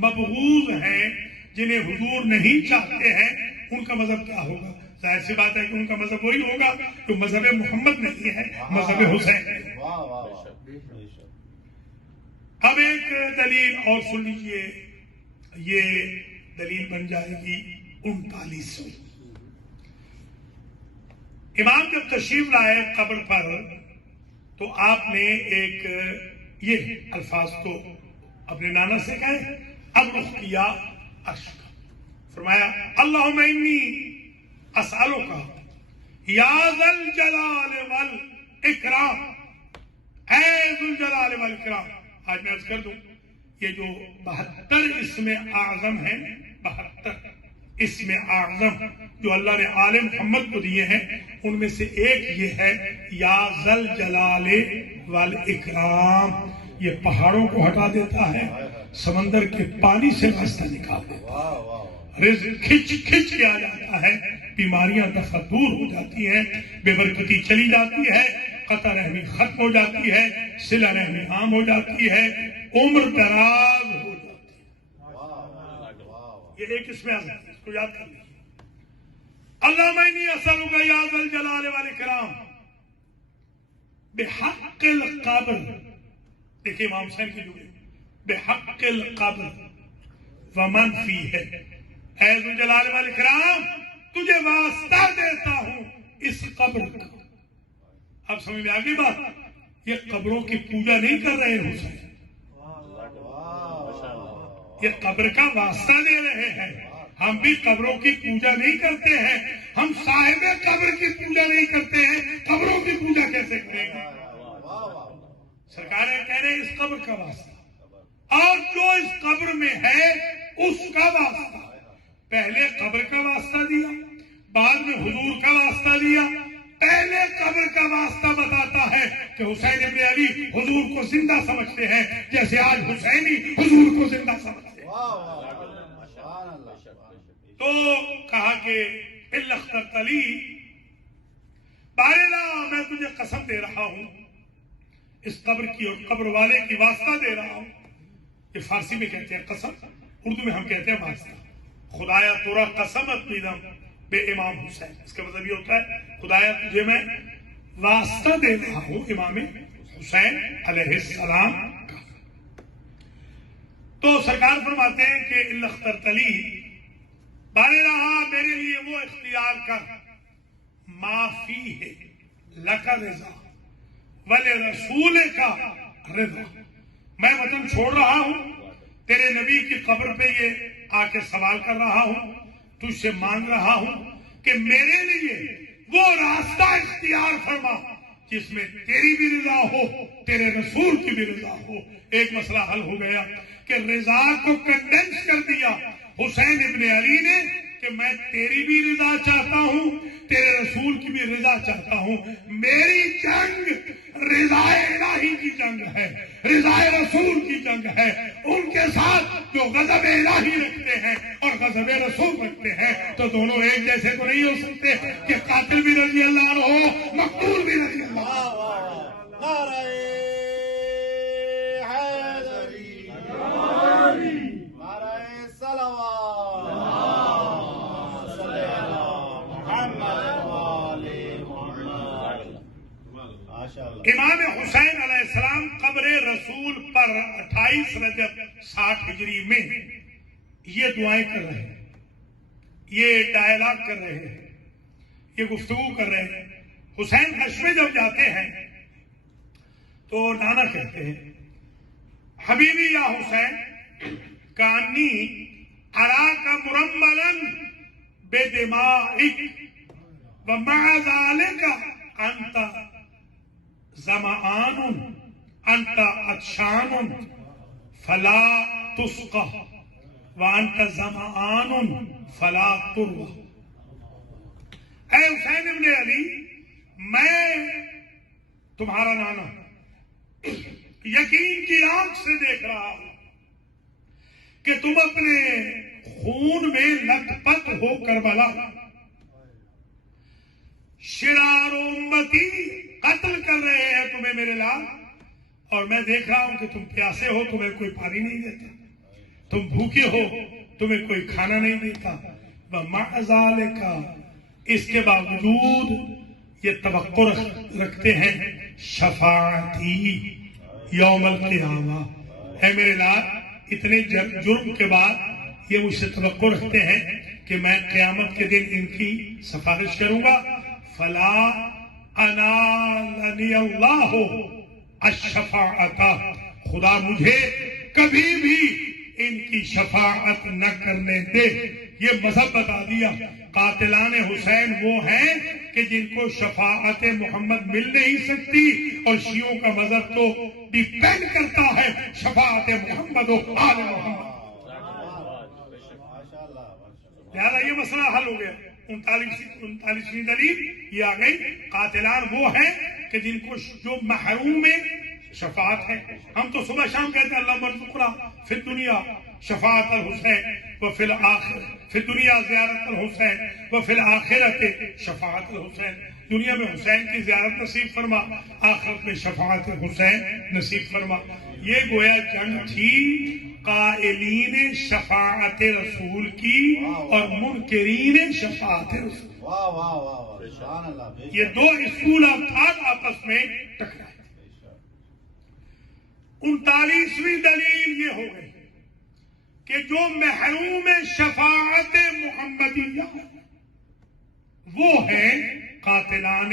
مبغوض ہیں، جنہیں حضور نہیں چاہتے ہیں، ان کا مذہب کیا ہوگا؟ ظاہر سی بات ہے کہ ان کا مذہب وہی ہوگا جو مذہب محمد نہیں ہے، مذہب حسین ہے۔ اب ایک دلیل اور سن لیجیے، یہ دلیل بن جائے گی 39۔ امام جب تشریف لائے قبر پر تو آپ نے ایک یہ الفاظ تو اپنے نانا سے کہے، اب رخ کیا عرش کا، فرمایا اللہم انی اسألک یا ذا الجلال والاکرام، اے ذو الجلال والاکرام۔ آج میں عرض کر دوں، یہ جو 72 اسم اعظم ہیں، 72 اسم اعظم جو اللہ نے آل محمد کو دیے ہیں، ان میں سے ایک یہ ہے یا ذا الجلال والاکرام۔ یہ پہاڑوں کو ہٹا دیتا ہے، سمندر کے پانی سے راستہ نکال دیتا ہے، رزق کھچ کھچ کے آ جاتا ہے، بیماریاں دفع دور ہو جاتی ہیں، بے برکتی چلی جاتی ہے، قطع رحمی ختم ہو جاتی ہے، صلہ رحمی عام ہو جاتی ہے، عمر دراز ہو جاتی ہے۔ یہ ایک اس میں آ جاتا ہے، اس کو یاد کر لیجیے۔ اللہم انی اسألک یا ذا الجلال والاکرام بحق القبر، دیکھیں امام حسین کی جملے، بحق القبر ومن فیہ، اے ذو الجلال والاکرام تجھے واسطہ دیتا ہوں اس قبر کا۔ اب سمجھ میں آگئی بات؟ یہ قبروں کی پوجا نہیں کر رہے حسین، یہ قبر کا واسطہ دے رہے ہیں۔ ہم بھی قبروں کی پوجا نہیں کرتے ہیں، ہم صاحب قبر کی پوجا نہیں کرتے ہیں، قبروں کی پوجا کیسے کریں گے؟ سرکاریں کہہ رہے ہیں اس قبر کا واسطہ، اور جو اس قبر میں ہے اس کا واسطہ۔ پہلے قبر کا واسطہ دیا، بعد میں حضور کا واسطہ دیا۔ پہلے قبر کا واسطہ بتاتا ہے کہ حسین ابن علی حضور کو زندہ سمجھتے ہیں، جیسے آج حسینی حضور کو زندہ سمجھتے ہیں۔ تو کہا کہ الا اخترت لی، بارلا میں تجھے قسم دے رہا ہوں اس قبر کی اور قبر والے کی، واسطہ دے رہا ہوں۔ یہ فارسی میں کہتے ہیں قسم، اردو میں ہم کہتے ہیں واسطہ۔ خدایا تورا قسمت میدم بے امام حسین، اس کا مطلب یہ ہوتا ہے خدایا تجھے میں واسطہ دے رہا ہوں امام حسین علیہ السلام کا۔ تو سرکار فرماتے ہیں کہ الا اخترت لی، بارے رہا میرے لیے وہ اختیار کر، ما فیہ لک رضا ولرسول کا رضا۔ میں وطن چھوڑ رہا ہوں، تیرے نبی کی قبر پہ یہ آ کے سوال کر رہا ہوں، تجھ سے مانگ رہا ہوں کہ میرے لیے وہ راستہ اختیار فرما جس میں تیری بھی رضا ہو، تیرے رسول کی بھی رضا ہو۔ ایک مسئلہ حل ہو گیا کہ رضا کو کنڈینس کر دیا حسین ابن علی نے کہ میں تیری بھی رضا چاہتا ہوں، تیرے رسول کی بھی رضا چاہتا ہوں۔ میری جنگ رضا الہی کی جنگ ہے، رضا رسول کی جنگ ہے۔ ان کے ساتھ جو غضب الہی رکھتے ہیں اور غضب رسول رکھتے ہیں تو دونوں ایک جیسے تو نہیں ہو سکتے کہ قاتل بھی رضی اللہ عنہ ہو، مقتول بھی رضی اللہ عنہ۔ امام حسین علیہ السلام قبر رسول پر 28 رجب 60 ہجری میں یہ دعائیں کر رہے ہیں، یہ ڈائلاگ کر رہے ہیں، یہ گفتگو کر رہے ہیں۔ حسین حشر میں جب جاتے ہیں تو نانا کہتے ہیں حبیبی یا حسین کانی اراک مرملا بدمائک ومع ذلك انت ظمآن انت عطشان فلا تسقى وانت ظمآن فلا تروى۔ اے حسین ابن علی، میں تمہارا نانا یقین کی آنکھ سے دیکھ رہا ہوں کہ تم اپنے خون میں لت پت ہو کربلا، شرار امتی قتل کر رہے ہیں تمہیں میرے لال، اور میں دیکھ رہا ہوں کہ تم پیاسے ہو، تمہیں کوئی پانی نہیں دیتا، تم بھوکے ہو، تمہیں کوئی کھانا نہیں دیتا۔ وَمَعَ ذَلِكَ، اس کے باوجود یہ توقع رکھتے ہیں شفاعتی یوم القیامہ۔ اے میرے لال، اتنے جرم کے بعد یہ مجھ سے توقع رکھتے ہیں کہ میں قیامت کے دن ان کی سفارش کروں گا۔ فلا انالنی اللہ الشفاعت، خدا مجھے کبھی بھی ان کی شفاعت نہ کرنے دے۔ یہ مذہب بتا دیا۔ قاتلان حسین وہ ہیں کہ جن کو شفاعت محمد مل نہیں سکتی، اور شیعوں کا مذہب تو ڈیپینڈ کرتا ہے شفاعت محمد و آل محمد۔ لہذا یہ مسئلہ حل ہو گیا۔ 39ویں دلیل یہ آ گئی، قاتلان وہ ہیں کہ جن کو جو محروم میں شفاعت ہے۔ ہم تو صبح شام کہتے ہیں اللہ مرزقنا فی الدنیا شفاعت الحسین وفی الآخرہ، فی الدنیا زیارت الحسین وفی الآخرۃ شفاعت الحسین۔ دنیا میں حسین کی زیارت نصیب فرما، آخرت میں شفاعت حسین نصیب فرما۔ یہ گویا جنگ تھی قائلین شفاعت رسول کی اور منکرین شفاعت رسول۔ یہ دو اسکول آف تھاٹ آپس میں ٹکرائے۔ 39ویں دلیل یہ ہو گئی کہ جو محروم شفاعت محمدیہ وہ ہیں قاتلان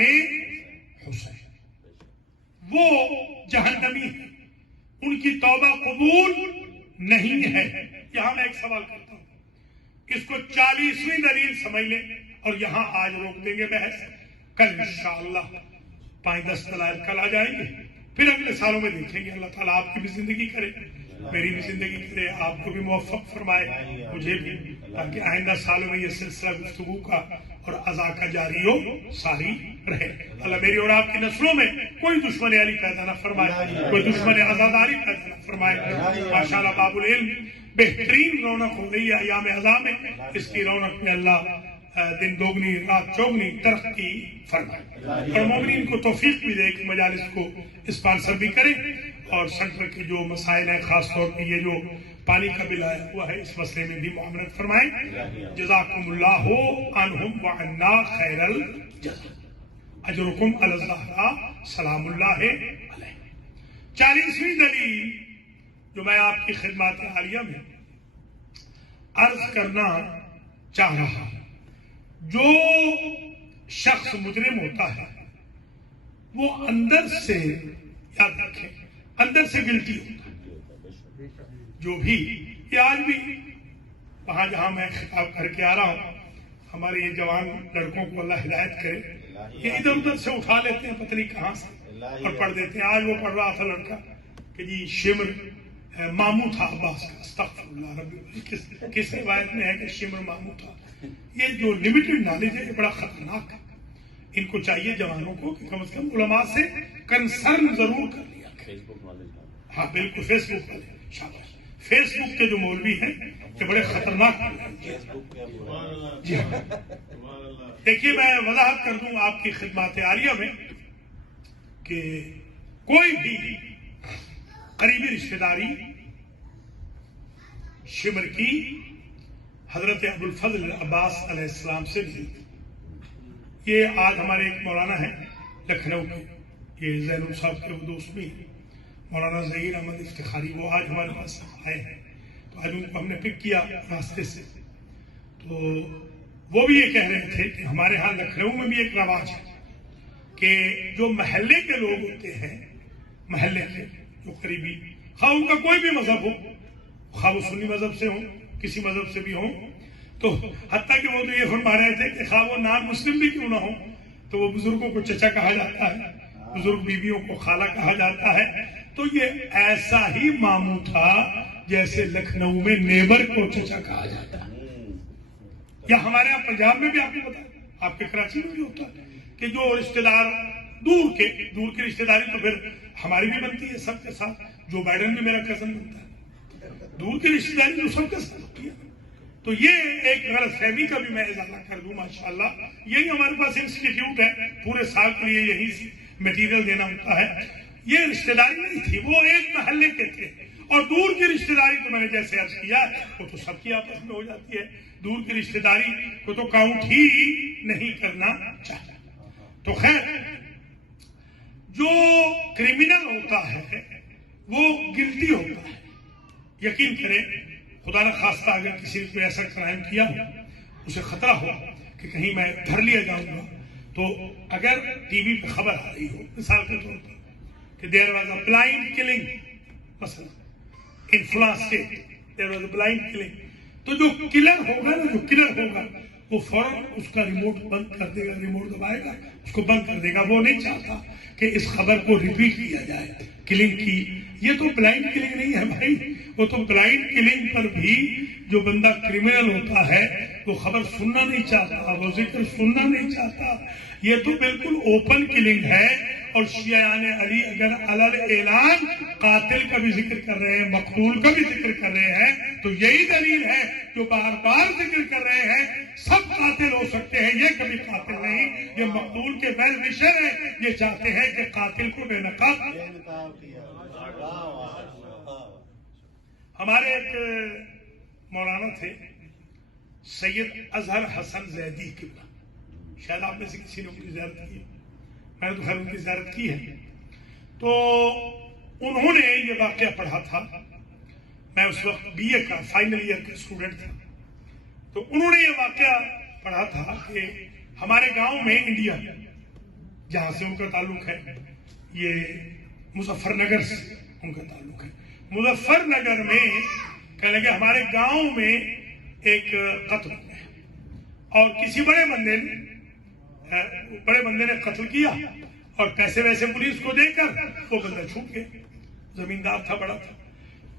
حسین، وہ جہنمی ہیں، ان کی توبہ قبول نہیں ہے۔ یہاں میں ایک سوال کرتا ہوں، اس کو 40ویں دلیل سمجھ لیں اور یہاں آج روک دیں گے بحث۔ کل انشاءاللہ 5-10 دلائل کل آ جائیں گے، پھر اگلے سالوں میں دیکھیں گے۔ اللہ تعالیٰ آپ کی بھی زندگی کرے، میری بھی زندگی کرے، آپ کو بھی موفق فرمائے، مجھے بھی، تاکہ آئندہ سالوں میں یہ سلسلہ گفتگو کا اور عزا کا جاری و ساری رہے۔ اللہ میری اور آپ کی نسلوں میں کوئی دشمن علی پیدا نہ فرمائے، کوئی دشمن عزاداری پیدا نہ فرمائے۔ ماشاءاللہ باب العلم بہترین رونق ہو گئی ہے ایام عزا میں، اس کی رونق میں اللہ دن دوگنی رات چوگنی ترقی فرمائے، اور مومنین کو توفیق بھی دے کہ مجالس کو اسپانسر بھی کریں، اور سینٹر کے جو مسائل ہیں، خاص طور پہ یہ جو پانی کا بل آیا ہوا ہے، اس مسئلے میں بھی معاملت فرمائیں۔ جزاکم اللہ عنہم وعنا خیر الجزا، اجرکم علی الزہراء سلام اللہ علیہ۔ 40ویں دلیل جو میں آپ کی خدمات عالیہ میں عرض کرنا چاہ رہا ہوں، جو شخص مجرم ہوتا ہے وہ اندر سے، یاد رکھیں، اندر سے گلٹی ہوتا ہے۔ جو بھی یہ آج بھی وہاں جہاں میں خطاب کر کے آ رہا ہوں، ہمارے یہ جوان لڑکوں کو اللہ ہدایت کرے، یہ ادھر ادھر سے اٹھا لیتے ہیں پتہ نہیں کہاں سے اور پڑھ دیتے ہیں. آج وہ پڑھ رہا تھا لڑکا کہ جی شمر ماموں تھا عباس کا. استغفر اللہ ربی. کس روایت میں ہے کہ شمر ماموں تھا. یہ جو لمیٹڈ نالج ہے یہ بڑا خطرناک ہے. ان کو چاہیے جوانوں کو کہ کم از کم علماء سے کنسرن ضرور کر لیا. ہاں بالکل فیس بک والے شاباش. فیس بک کے جو مولوی ہیں یہ بڑے خطرناک ہیں. جی ہاں دیکھیے میں وضاحت کر دوں آپ کی خدمات عالیہ میں کہ کوئی بھی قریبی رشتہ داری شمر کی حضرت ابوالفضل عباس علیہ السلام سے نہیں. یہ آج ہمارے ایک مولانا ہیں لکھنؤ کے, یہ زین صاحب کے وہ دوست بھی ہیں, مولانا ظہیر احمد افتخاری. وہ آج ہمارے پاس آئے ہیں تو آج ان کو ہم نے پک کیا راستے سے. تو وہ بھی یہ کہہ رہے تھے کہ ہمارے ہاں لکھنؤ میں بھی ایک رواج ہے کہ جو محلے کے لوگ ہوتے ہیں, محلے کے جو قریبی, خواہ ان کا کوئی بھی مذہب ہو, خواہ وہ سنی مذہب سے ہوں کسی مذہب سے بھی ہوں, تو حتیٰ کہ وہ تو یہ فرما رہے تھے کہ خواہ وہ نان مسلم بھی کیوں نہ ہو تو وہ بزرگوں کو چچا کہا جاتا ہے, بزرگ بیویوں کو خالہ کہا جاتا ہے. تو یہ ایسا ہی ماموں تھا جیسے لکھنؤ میں نیبر کو چچا کہا جاتا ہے. یا ہمارے یہاں پنجاب میں بھی آپ کو پتا ہے, آپ کے کراچی میں بھی ہوتا ہے کہ جو رشتے دار دور کی رشتہ داری تو پھر ہماری بھی بنتی ہے سب کے ساتھ. جو بائیڈن بھی میرا کزن بنتا ہے. دور کی رشتہ داری تو سب کے ساتھ ہوتی ہے. تو یہ ایک غلط فہمی کا بھی میں اضافہ کر دوں. ماشاءاللہ یہی ہمارے پاس انسٹیٹیوٹ ہے, پورے سال کے لیے یہی میٹیریل دینا ہوتا ہے. یہ رشتہ داری نہیں تھی, وہ ایک محلے کے تھے. اور دور کی رشتہ داری تو میں نے جیسے عرض کیا وہ تو سب کی آپس میں ہو جاتی ہے. دور کی رشتہ داری کو تو کاؤنٹ ہی نہیں کرنا چاہتا. تو خیر جو کرمنل ہوتا ہے وہ گلٹی ہوتا ہے. یقین کریں خدا نہ خواستہ اگر کسی نے کوئی ایسا کرائم کیا اسے خطرہ ہو کہ کہیں میں دھر لیا جاؤں گا, تو اگر ٹی وی پہ خبر آ رہی ہو مثال کے طور پر کہ there was a blind killing, مثلا ان فلاں state there was a blind killing, تو جو کلر ہوگا وہ فوراً اس کا ریموٹ بند کر دے گا, ریموٹ دبائے گا, اس کو بند کر دے گا. وہ نہیں چاہتا کہ اس خبر کو ریپیٹ کیا جائے کلنگ کی. یہ تو بلائنڈ کلنگ نہیں ہے بھائی, وہ تو بلائنڈ کلنگ پر بھی جو بندہ کرمنل ہوتا ہے وہ خبر سننا نہیں چاہتا, وہ ذکر سننا نہیں چاہتا. یہ تو بالکل اوپن کلنگ ہے. اور شیعان علی اگر علل اعلان قاتل کا بھی ذکر کر رہے ہیں, مقتول کا بھی ذکر کر رہے ہیں, تو یہی دلیل ہے جو بار بار ذکر کر رہے ہیں سب قاتل ہو سکتے ہیں, یہ کبھی قاتل نہیں. یہ مقتول کے ویل وشر ہے, یہ چاہتے ہیں کہ قاتل کو بے نقاب. ہمارے ایک مولانا تھے سید اظہر حسن زیدی قبلہ, شاید آپ میں سے کسی نے ان کی زیارت کی, میں نے تو خیر ان کی زیارت کی ہے. تو انہوں نے یہ واقعہ پڑھا تھا, میں اس وقت بی اے کا فائنل ایئر کا اسٹوڈنٹ تھا. تو انہوں نے یہ واقعہ پڑھا تھا کہ ہمارے گاؤں میں انڈیا جہاں سے ان کا تعلق ہے, یہ مظفر نگر سے ان کا تعلق ہے. مظفر نگر میں کہنے لگے ہمارے گاؤں میں ایک قتل ہو گیا اور کسی بڑے بندے نے قتل کیا اور پیسے ویسے پولیس کو دے کر وہ بندہ چھوٹ گیا. زمیندار تھا, بڑا تھا.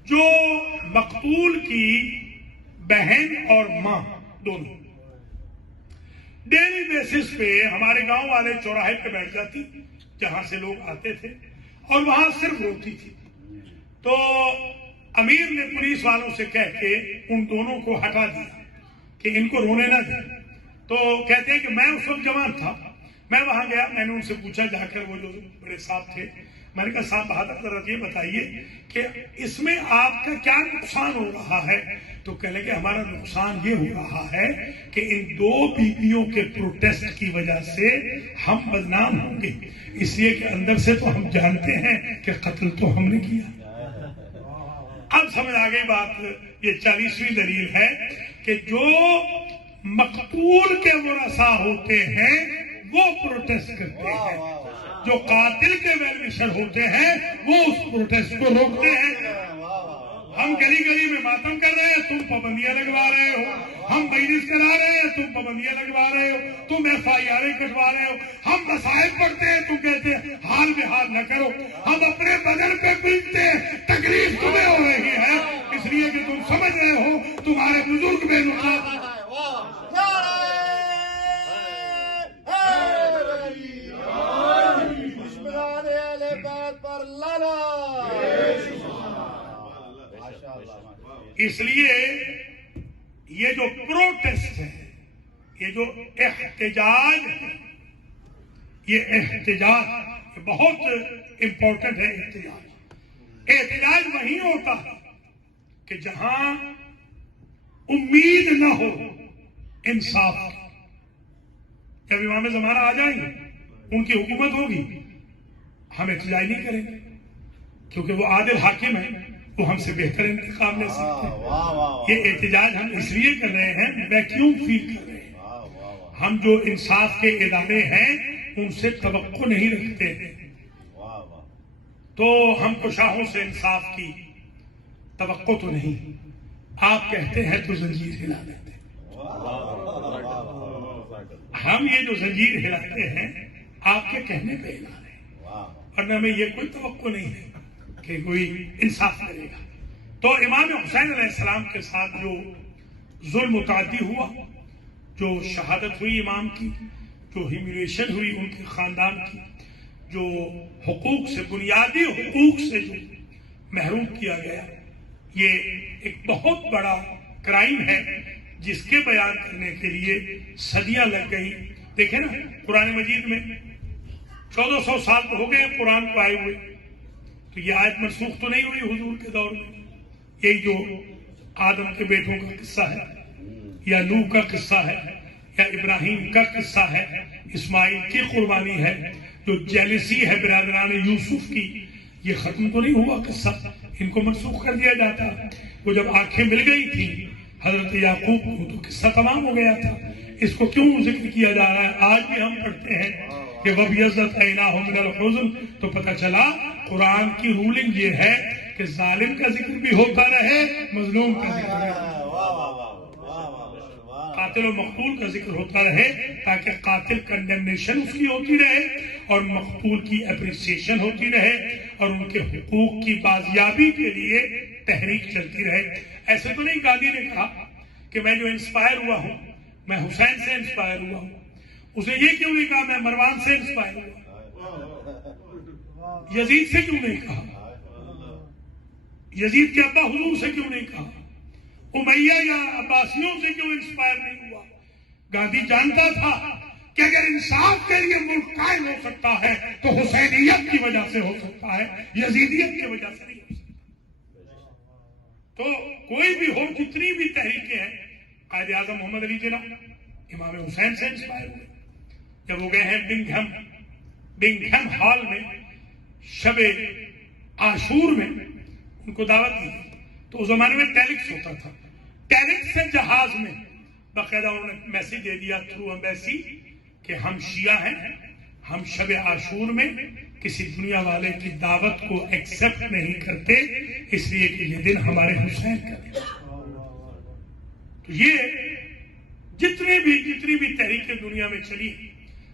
جو مقتول کی بہن اور ماں دونوں ڈیلی بیسس پہ ہمارے گاؤں والے چوراہے پہ بیٹھ جاتی جہاں سے لوگ آتے تھے اور وہاں صرف روتی تھی. تو امیر نے پولیس والوں سے کہہ کے ان دونوں کو ہٹا دیا کہ ان کو رونے نہ دیں. تو کہتے ہیں کہ میں اس وقت جوان تھا, میں وہاں گیا, میں نے ان سے پوچھا جا کر, وہ جو بڑے صاحب تھے, میں نے کہا صاحب بہادر ذرا یہ بتائیے کہ اس میں آپ کا کیا نقصان ہو رہا ہے. تو کہنے کہ ہمارا نقصان یہ ہو رہا ہے کہ ان دو بیویوں کے پروٹیسٹ کی وجہ سے ہم بدنام ہوں گے, اس لیے کہ اندر سے تو ہم جانتے ہیں کہ قتل تو ہم نے کیا. اب سمجھ آ گئی بات. یہ 40ویں دلیل ہے کہ جو مقتول کے ورثاء ہوتے ہیں وہ پروٹیسٹ کرتے ہیں, جو قاتل کے ویل وشر ہوتے ہیں وہ اس پروٹیسٹ کو روکتے ہیں. ہم گلی گلی میں ماتم کر رہے ہیں، تم پابندیاں لگوا رہے ہو، ہم مجلس کرا رہے ہیں، تم پابندیاں لگوا رہے ہو، تم FIR کٹوا رہے ہو، ہم مسائل پڑھتے ہیں، تم کہتے ہیں حال بحال نہ کرو، ہم اپنے بدن پہ بیٹھتے ہیں، تکلیف تمہیں ہو رہی ہے اس لیے کہ تم سمجھ رہے ہو تمہارے بزرگ بے نقصان۔ اس لیے یہ جو پروٹیسٹ ہے، یہ جو احتجاج ہے، یہ احتجاج بہت امپورٹنٹ ہے۔ احتجاج وہیں ہوتا ہے کہ جہاں امید نہ ہو انصاف کی۔ جب امام زمانہ آ جائیں گے، ان کی حکومت ہوگی، ہم احتجاج نہیں کریں گے کیونکہ وہ عادل حاکم ہیں، وہ ہم سے بہتر انتخاب لے سکتے ہیں۔ یہ احتجاج ہم اس لیے کر رہے ہیں، ویکیوم فیل کر رہے ہیں۔ ہم جو انصاف کے ادارے ہیں ان سے توقع نہیں رکھتے ہیں، تو ہم کو شاہوں سے انصاف کی توقع تو نہیں۔ آپ کہتے ہیں تو زنجیر ہلا دیتے ہیں۔ ہم یہ جو زنجیر ہلاتے ہیں آپ کے کہنے پہ ہلا رہے ہیں، ورنہ ہمیں یہ کوئی توقع نہیں ہے کہ کوئی انصاف کرے گا۔ تو امام حسین علیہ السلام کے ساتھ جو ظلم متعدی ہوا، جو شہادت ہوئی امام کی، جو ہیومیلیشن ہوئی ان کے خاندان کی، جو حقوق سے، بنیادی حقوق سے جو محروم کیا گیا، یہ ایک بہت بڑا کرائم ہے جس کے بیان کرنے کے لیے صدیاں لگ گئی۔ دیکھیں نا، قرآن مجید میں 1400 سال تو ہو گئے قرآن کو آئے ہوئے، تو یہ آیت منسوخ تو نہیں ہوئی حضور کے دور میں۔ یہی جو آدم کے بیٹوں کا قصہ ہے، یا نوح کا قصہ ہے، یا ابراہیم کا قصہ ہے، اسماعیل کی قربانی ہے، جو جیلسی ہے برادران یوسف کی، یہ ختم تو نہیں ہوا قصہ، ان کو منسوخ کر دیا جاتا۔ وہ جب آنکھیں مل گئی تھی حضرت یعقوب کو تو قصہ تمام ہو گیا تھا۔ اس کو کیوں ذکر کیا جا رہا ہے؟ آج بھی ہم پڑھتے ہیں کہ وَبْيَضَّتْ عَيْنَاهُ مِنَ الْحُزْنِ، تو پتہ چلا قرآن کی رولنگ یہ ہے کہ ظالم کا ذکر بھی ہوتا رہے، مظلوم کا ذکر بھی، قاتل و مقتول کا ذکر ہوتا رہے، تاکہ قاتل کنڈمنیشن اس کی ہوتی رہے اور مقتول کی اپریسیشن ہوتی رہے اور ان کے حقوق کی بازیابی کے لیے تحریک چلتی رہے۔ ایسے تو نہیں گاندھی نے کہا کہ میں جو انسپائر ہوا ہوں میں حسین سے انسپائر ہوا ہوں، اسے یہ کیوں نہیں کہا میں مروان سے انسپائر ہوا، یزید سے کیوں نہیں کہا، یزید کے ابا حضور سے کیوں نہیں کہا، امیہ یا عباسیوں سے کیوں انسپائر نہیں ہوا؟ گاندھی جانتا تھا کہ اگر انصاف کے لیے ملک قائم ہو سکتا ہے تو حسینیت کی وجہ سے ہو سکتا ہے، یزیدیت کی وجہ سے نہیں ہو سکتا۔ تو کوئی بھی ہو، کتنی بھی تحریکیں ہیں، قائد اعظم محمد علی جناح امام حسین سے انسپائر ہوئے۔ جب وہ گئے ہیں بنگھم ہال میں شب عاشور میں، ان کو دعوت دی، تو اس زمانے میں ٹیلکس ہوتا تھا، ٹیلکس سے جہاز میں باقاعدہ انہوں نے میسج دے دیا تھرو ایمبیسی کہ ہم شیعہ ہیں، ہم شب عاشور میں کسی دنیا والے کی دعوت کو ایکسپٹ نہیں کرتے، اس لیے کہ یہ دن ہمارے حسین کا دن۔ تو یہ جتنی بھی تحریکیں دنیا میں چلی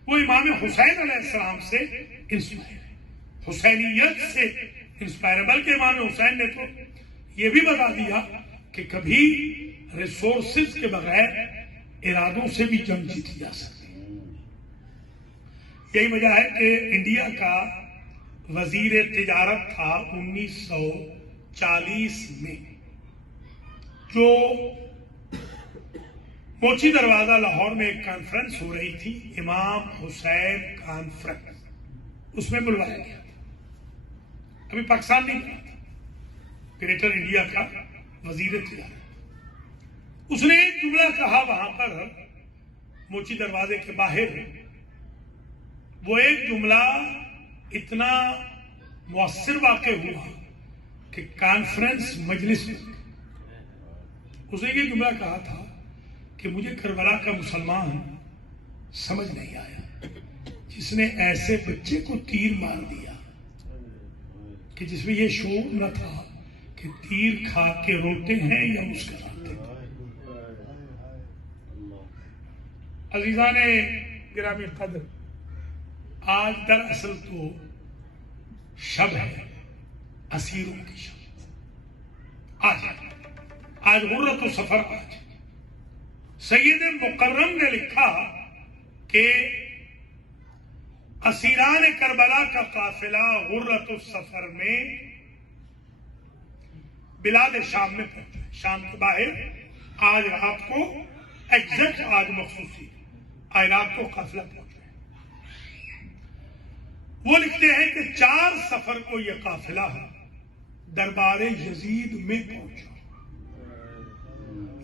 وہ امام حسین علیہ السلام سے انسپائر ہے، حسینیت سے انسپائر ہے۔ بلکہ امام حسین نے تو یہ بھی بتا دیا کہ کبھی ریسورسز کے بغیر ارادوں سے بھی جنگ جیتی جا سکتی ہے۔ یہی وجہ ہے کہ انڈیا کا وزیر تجارت تھا 1940 میں، جو موچی دروازہ لاہور میں ایک کانفرنس ہو رہی تھی، امام حسین کانفرنس، اس میں بلوایا گیا تھا۔ ابھی پاکستان نہیں تھا، گریٹر انڈیا کا وزیر تجارت۔ اس نے ایک جملہ کہا وہاں پر موچی دروازے کے باہر، وہ ایک جملہ اتنا مؤثر واقع ہوا کہ کانفرنس مجلس میں اس نے یہ جملہ کہا تھا کہ مجھے کربلا کا مسلمان سمجھ نہیں آیا جس نے ایسے بچے کو تیر مار دیا کہ جس میں یہ شعور نہ تھا کہ کہ تیر کھا کے روتے ہیں یا مسکراتے ہیں؟ عزیزان گرامی قدر، آج دراصل تو شب ہے اسیروں کی شب، آج غرۃ السفر، آج سید مکرم نے لکھا کہ اسیران کربلا کا قافلہ غرۃ السفر میں بلاد شام میں پہنچا، شام کے باہر آج رات کو ایگزیکٹ، آج مخصوصی آج رات کو قافلہ پہنچا ہے۔ وہ لکھتے ہیں کہ 4 سفر کو یہ قافلہ دربار یزید میں پہنچا،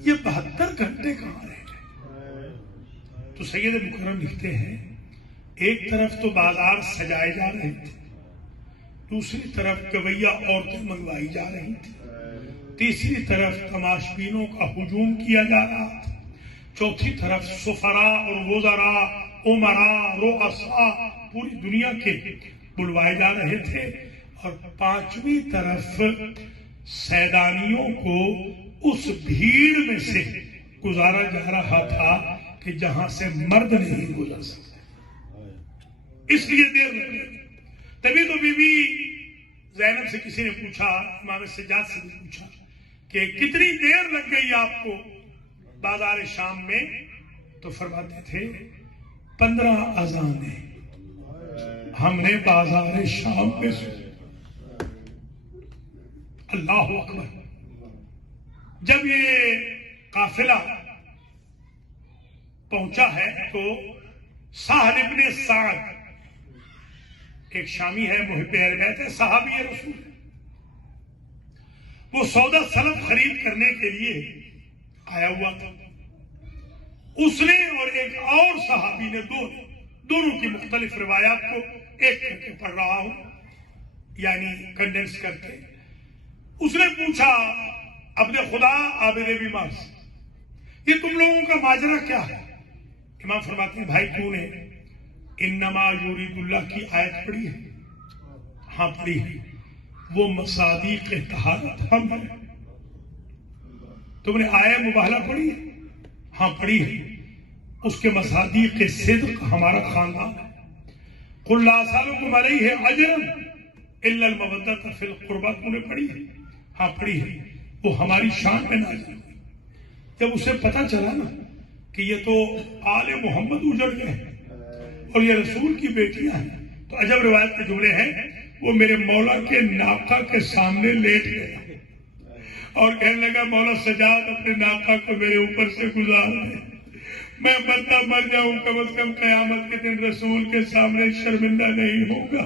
یہ 72 گھنٹے کہاں رہ گئے؟ تو سید مکرم لکھتے ہیں ایک طرف تو بازار سجائے جا رہے تھے، دوسری طرف گویا عورتیں منگوائی جا رہی تھی، تیسری طرف تماشبینوں کا ہجوم کیا جا رہا تھا، چوتھی طرف سفراء اور وزراء، امراء، رؤساء پوری دنیا کے بلوائے جا رہے تھے، اور 5ویں طرف سیدانیوں کو اس بھیڑ میں سے گزارا جا رہا تھا کہ جہاں سے مرد نہیں گزر سکتے، اس لیے دیر لگ گئی۔ تبھی تو بی بی زینب سے کسی نے پوچھا، امام سجاد سے پوچھا کہ کتنی دیر لگ گئی آپ کو بازار شام میں؟ تو فرماتے تھے 15 اذانیں ہم نے بازار شام پہ سنی۔ اللہ اکبر۔ جب یہ قافلہ پہنچا ہے تو سہل ابن سعد، ایک شامی ہے، محب اہل بیت ہے، صحابی رسول ہے، وہ سودا سلب خرید کرنے کے لیے آیا ہوا تھا۔ اس نے اور ایک اور صحابی نے دونوں کی مختلف روایات کو ایک کر کے پڑھ رہا ہوں، یعنی کنڈینس کر کے۔ اس نے پوچھا اپنے خدا عابد بیمار سے، یہ تم لوگوں کا ماجرا کیا ہے؟ امام فرماتے ہیں بھائی کیوں نے انما یرید اللہ کی آیت پڑھی ہے؟ ہاں پڑھی ہے۔ وہ مصادیق طہارت ہم ہیں۔ تم نے آیت مباہلہ پڑھی ہے؟ ہاں پڑھی ہے۔ اس کے مصادیق صدق ہمارا خاندان ہے۔ قل لا اسألکم علیہ اجرا الا المودۃ فی القربى، تم نے پڑھی ہے؟ ہاں پڑھی ہے۔ وہ ہماری شان میں نازل ہوئی۔ جب اسے پتا چلا نا کہ یہ تو آل محمد اجڑ گئے اور یہ رسول کی بیٹیاں ہیں، تو عجب روایت کے جملے ہیں، وہ میرے مولا کے ناقہ کے سامنے لیٹ گیا اور کہنے لگا مولا سجاد اپنے ناقہ کو میرے اوپر سے گزار دے، میں مرتا مر جاؤں، کم از کم قیامت کے دن رسول کے سامنے شرمندہ نہیں ہوگا۔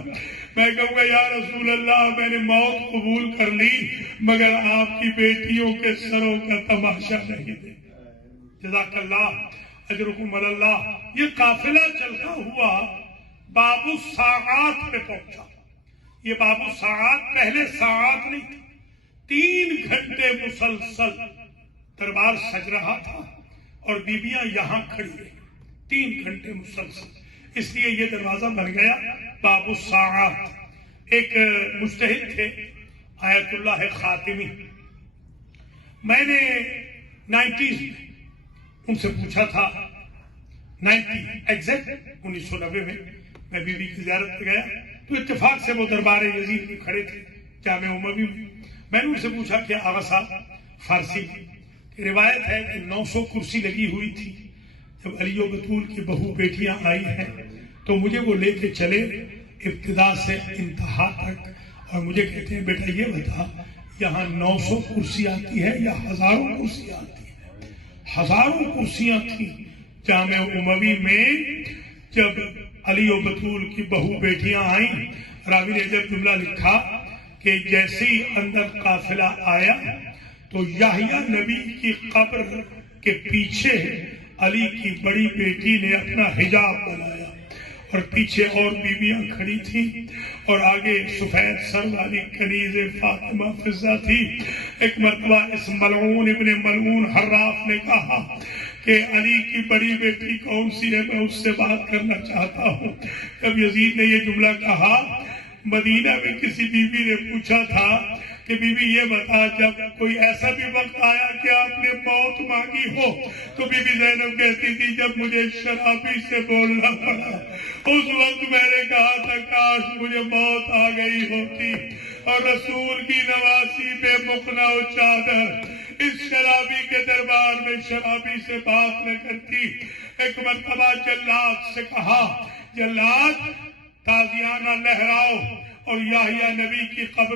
میں کہوں گا یا رسول اللہ میں نے موت قبول کر لی مگر آپ کی بیٹیوں کے سروں کا تماشا نہیں دے۔ جزاک اللہ، اجرکم اللہ۔ یہ قافلہ چلتا ہوا باب الساعات پہ پہنچا۔ یہ باب الساعات پہلے ساعات نہیں تھا، 3 گھنٹے مسلسل دربار سج رہا تھا اور بیبیاں یہاں کھڑی رہی 3 گھنٹے مسلسل، اس لیے یہ دروازہ بن گیا باب الساعات۔ ایک مجتہد تھے آیت اللہ خاتمی، میں نے 90s میں ان سے پوچھا تھا، 1990 میں بی بی کی زیارت پہ گیا تو اتفاق سے وہ دربار یزید میں کھڑے تھے جامع اموی میں۔ میں نے ان سے پوچھا کہ آغا صاحب فارسی کی روایت ہے کہ 900 کرسی لگی ہوئی تھی، جب علی و بطول کی بہو بیٹیاں آئی ہیں تو مجھے وہ لے کے چلے ابتدا سے انتہا تک، اور مجھے کہتے ہیں بیٹا یہ بتا یہاں 900 کرسی آتی ہے یا ہزاروں کرسی آتی ہے؟ ہزاروں کرسیاں تھیں جامع اموی میں۔ جب علی و بطول کی بہو بیٹیاں آئیں، راوی نے جب جملہ لکھا کہ جیسے ہی اندر قافلہ آیا تو یحییٰ نبی کی قبر کے پیچھے علی کی بڑی بیٹی نے اپنا حجاب بنایا اور پیچھے اور بیویاں کھڑی تھیں اور آگے سفید سر والی کنیز فاطمہ فضہ تھی۔ ایک مرتبہ اس ملعون ابن ملعون حراف نے کہا کہ علی کی بڑی بیٹی کون سی ہے، میں اس سے بات کرنا چاہتا ہوں۔ جب یزید نے یہ جملہ کہا، مدینہ میں کسی بیوی نے پوچھا تھا کہ بی بی یہ بتا جب کوئی ایسا بھی وقت آیا کہ آپ نے موت مانگی ہو تو بی بی زینب کہتی تھی جب مجھے شرابی سے بولنا پڑا اس وقت میں نے کہا تھا کاش مجھے موت آ گئی ہوتی اور رسول کی نواسی پہ مقنا و چادر اس شرابی کے دربار میں شرابی سے بات نہ کرتی۔ ایک مرتبہ جلاد سے کہا جلاد تازیانہ لہراؤ اور یحییٰ نبی کی قبر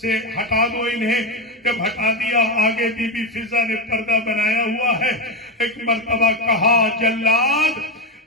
سے ہٹا دو انہیں۔ جب ہٹا دیا آگے بی بی فضہ نے پردہ بنایا ہوا ہے۔ ایک مرتبہ کہا جلاد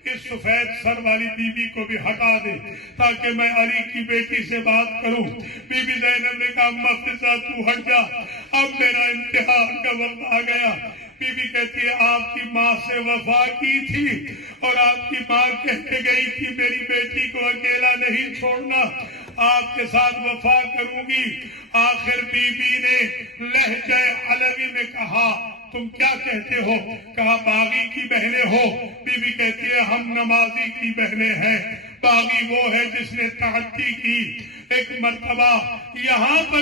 اس سفید سر والی بی بی کو بھی ہٹا دے تاکہ میں علی کی بیٹی سے بات کروں۔ بی بی زینب نے کہا اما فضہ تو ہٹ جا، اب میرا امتحان کا وقت آ گیا۔ بی بی کہتی ہے آپ کی ماں سے وفا کی تھی اور آپ کی ماں کہہ کے گئی تھی میری بیٹی کو اکیلا نہیں چھوڑنا، آپ کے ساتھ وفا کروں گی۔ آخر بی بی نے لہجہ علوی میں کہا تم کیا کہتے ہو؟ کہا باغی کی بہنیں ہو؟ بی بی کہتی ہے ہم نمازی کی بہنیں ہیں، باغی وہ ہے جس نے تعدی کی۔ ایک مرتبہ یہاں پر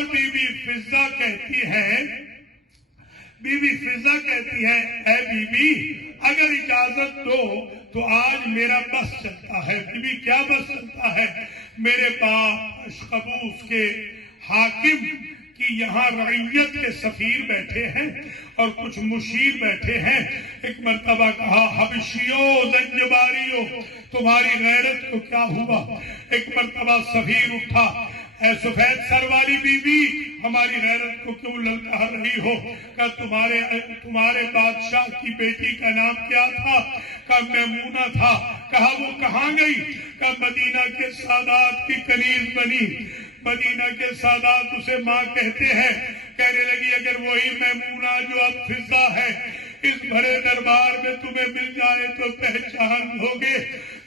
بی بی فضہ کہتی ہے اے بی بی اگر اجازت دو تو آج میرا بس چلتا ہے۔ بی بی کیا بس چلتا ہے؟ میرے باپ اشقبوس کے حاکم کی یہاں رعیت کے سفیر بیٹھے ہیں اور کچھ مشیر بیٹھے ہیں۔ ایک مرتبہ کہا حبشیوں زنجباریوں تمہاری غیرت کو کیا ہوا؟ ایک مرتبہ سفیر اٹھا اے سفید سر والی بی بی ہماری غیرت کو کیوں للکار رہی ہو؟ کہ تمہارے بادشاہ کی بیٹی کا نام کیا تھا؟ کہ میمونہ تھا۔ کہا وہ کہاں گئی؟ کہ مدینہ کے سادات کی کنیز بنی۔ مدینہ کے سادات اسے ماں کہتے ہیں۔ کہنے لگی اگر وہی میمونہ جو اب فضہ ہے اس بھرے دربار میں تمہیں مل جائے تو پہچان ہوگے۔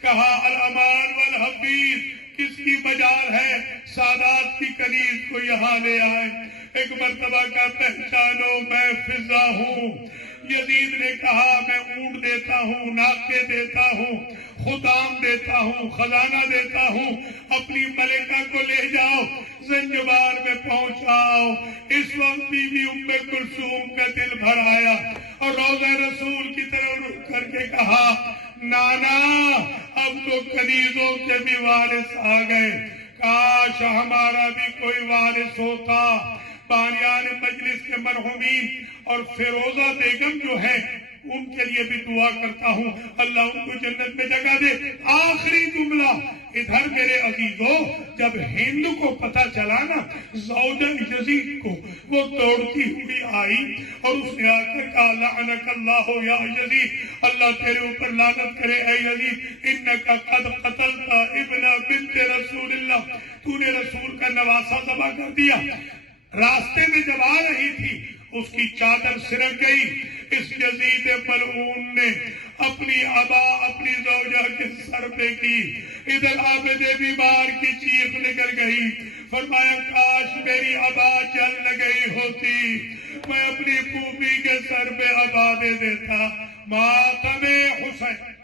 کہا الامان والحبیب کس کی مجال ہے؟ سادات کی کنیز کو یہاں لے آئے۔ ایک مرتبہ کا پہچانو میں فضہ ہوں۔ یزید نے کہا میں اونٹ دیتا ہوں، ناکے دیتا ہوں، خدام دیتا ہوں، خزانہ دیتا ہوں، اپنی ملکہ کو لے جاؤ زنجبار میں پہنچاؤ۔ اس وقت بی بی ام کلثوم کا دل بھر آیا اور روضہ رسول کی طرف رخ کر کے کہا نانا اب تو کنیزوں کے بھی وارث آ گئے، کاش ہمارا بھی کوئی وارث ہوتا۔ بانیان مجلس کے مرحومین اور فیروزہ بیگم جو ہیں ان کے لیے بھی دعا کرتا ہوں اللہ ان کو جنت میں جگہ دے۔ آخری جملہ ادھر میرے عزیزوں جب ہند کو پتہ چلا نا زوجہ یزید کو، وہ دوڑتی ہوئی آئی اور اس نے آ کر کہا لعنک اللہ یا یزید، اللہ تیرے اوپر لعنت کرے اے یزید، انک قد قتلت ابن بنت رسول اللہ، تو نے رسول کا نواسہ ذبح کر دیا۔ راستے میں جب آ رہی تھی اس کی چادر سرک گئی۔ اس یزید ملعون نے اپنی ابا اپنی زوجہ کے سر پہ کی۔ ادھر عابد بیمار کی چیخ نکل گئی، فرمایا کاش میری ابا جل نہ گئی ہوتی، میں اپنی پھوپھی کے سر پہ ابا دے دیتا۔ ماتم حسین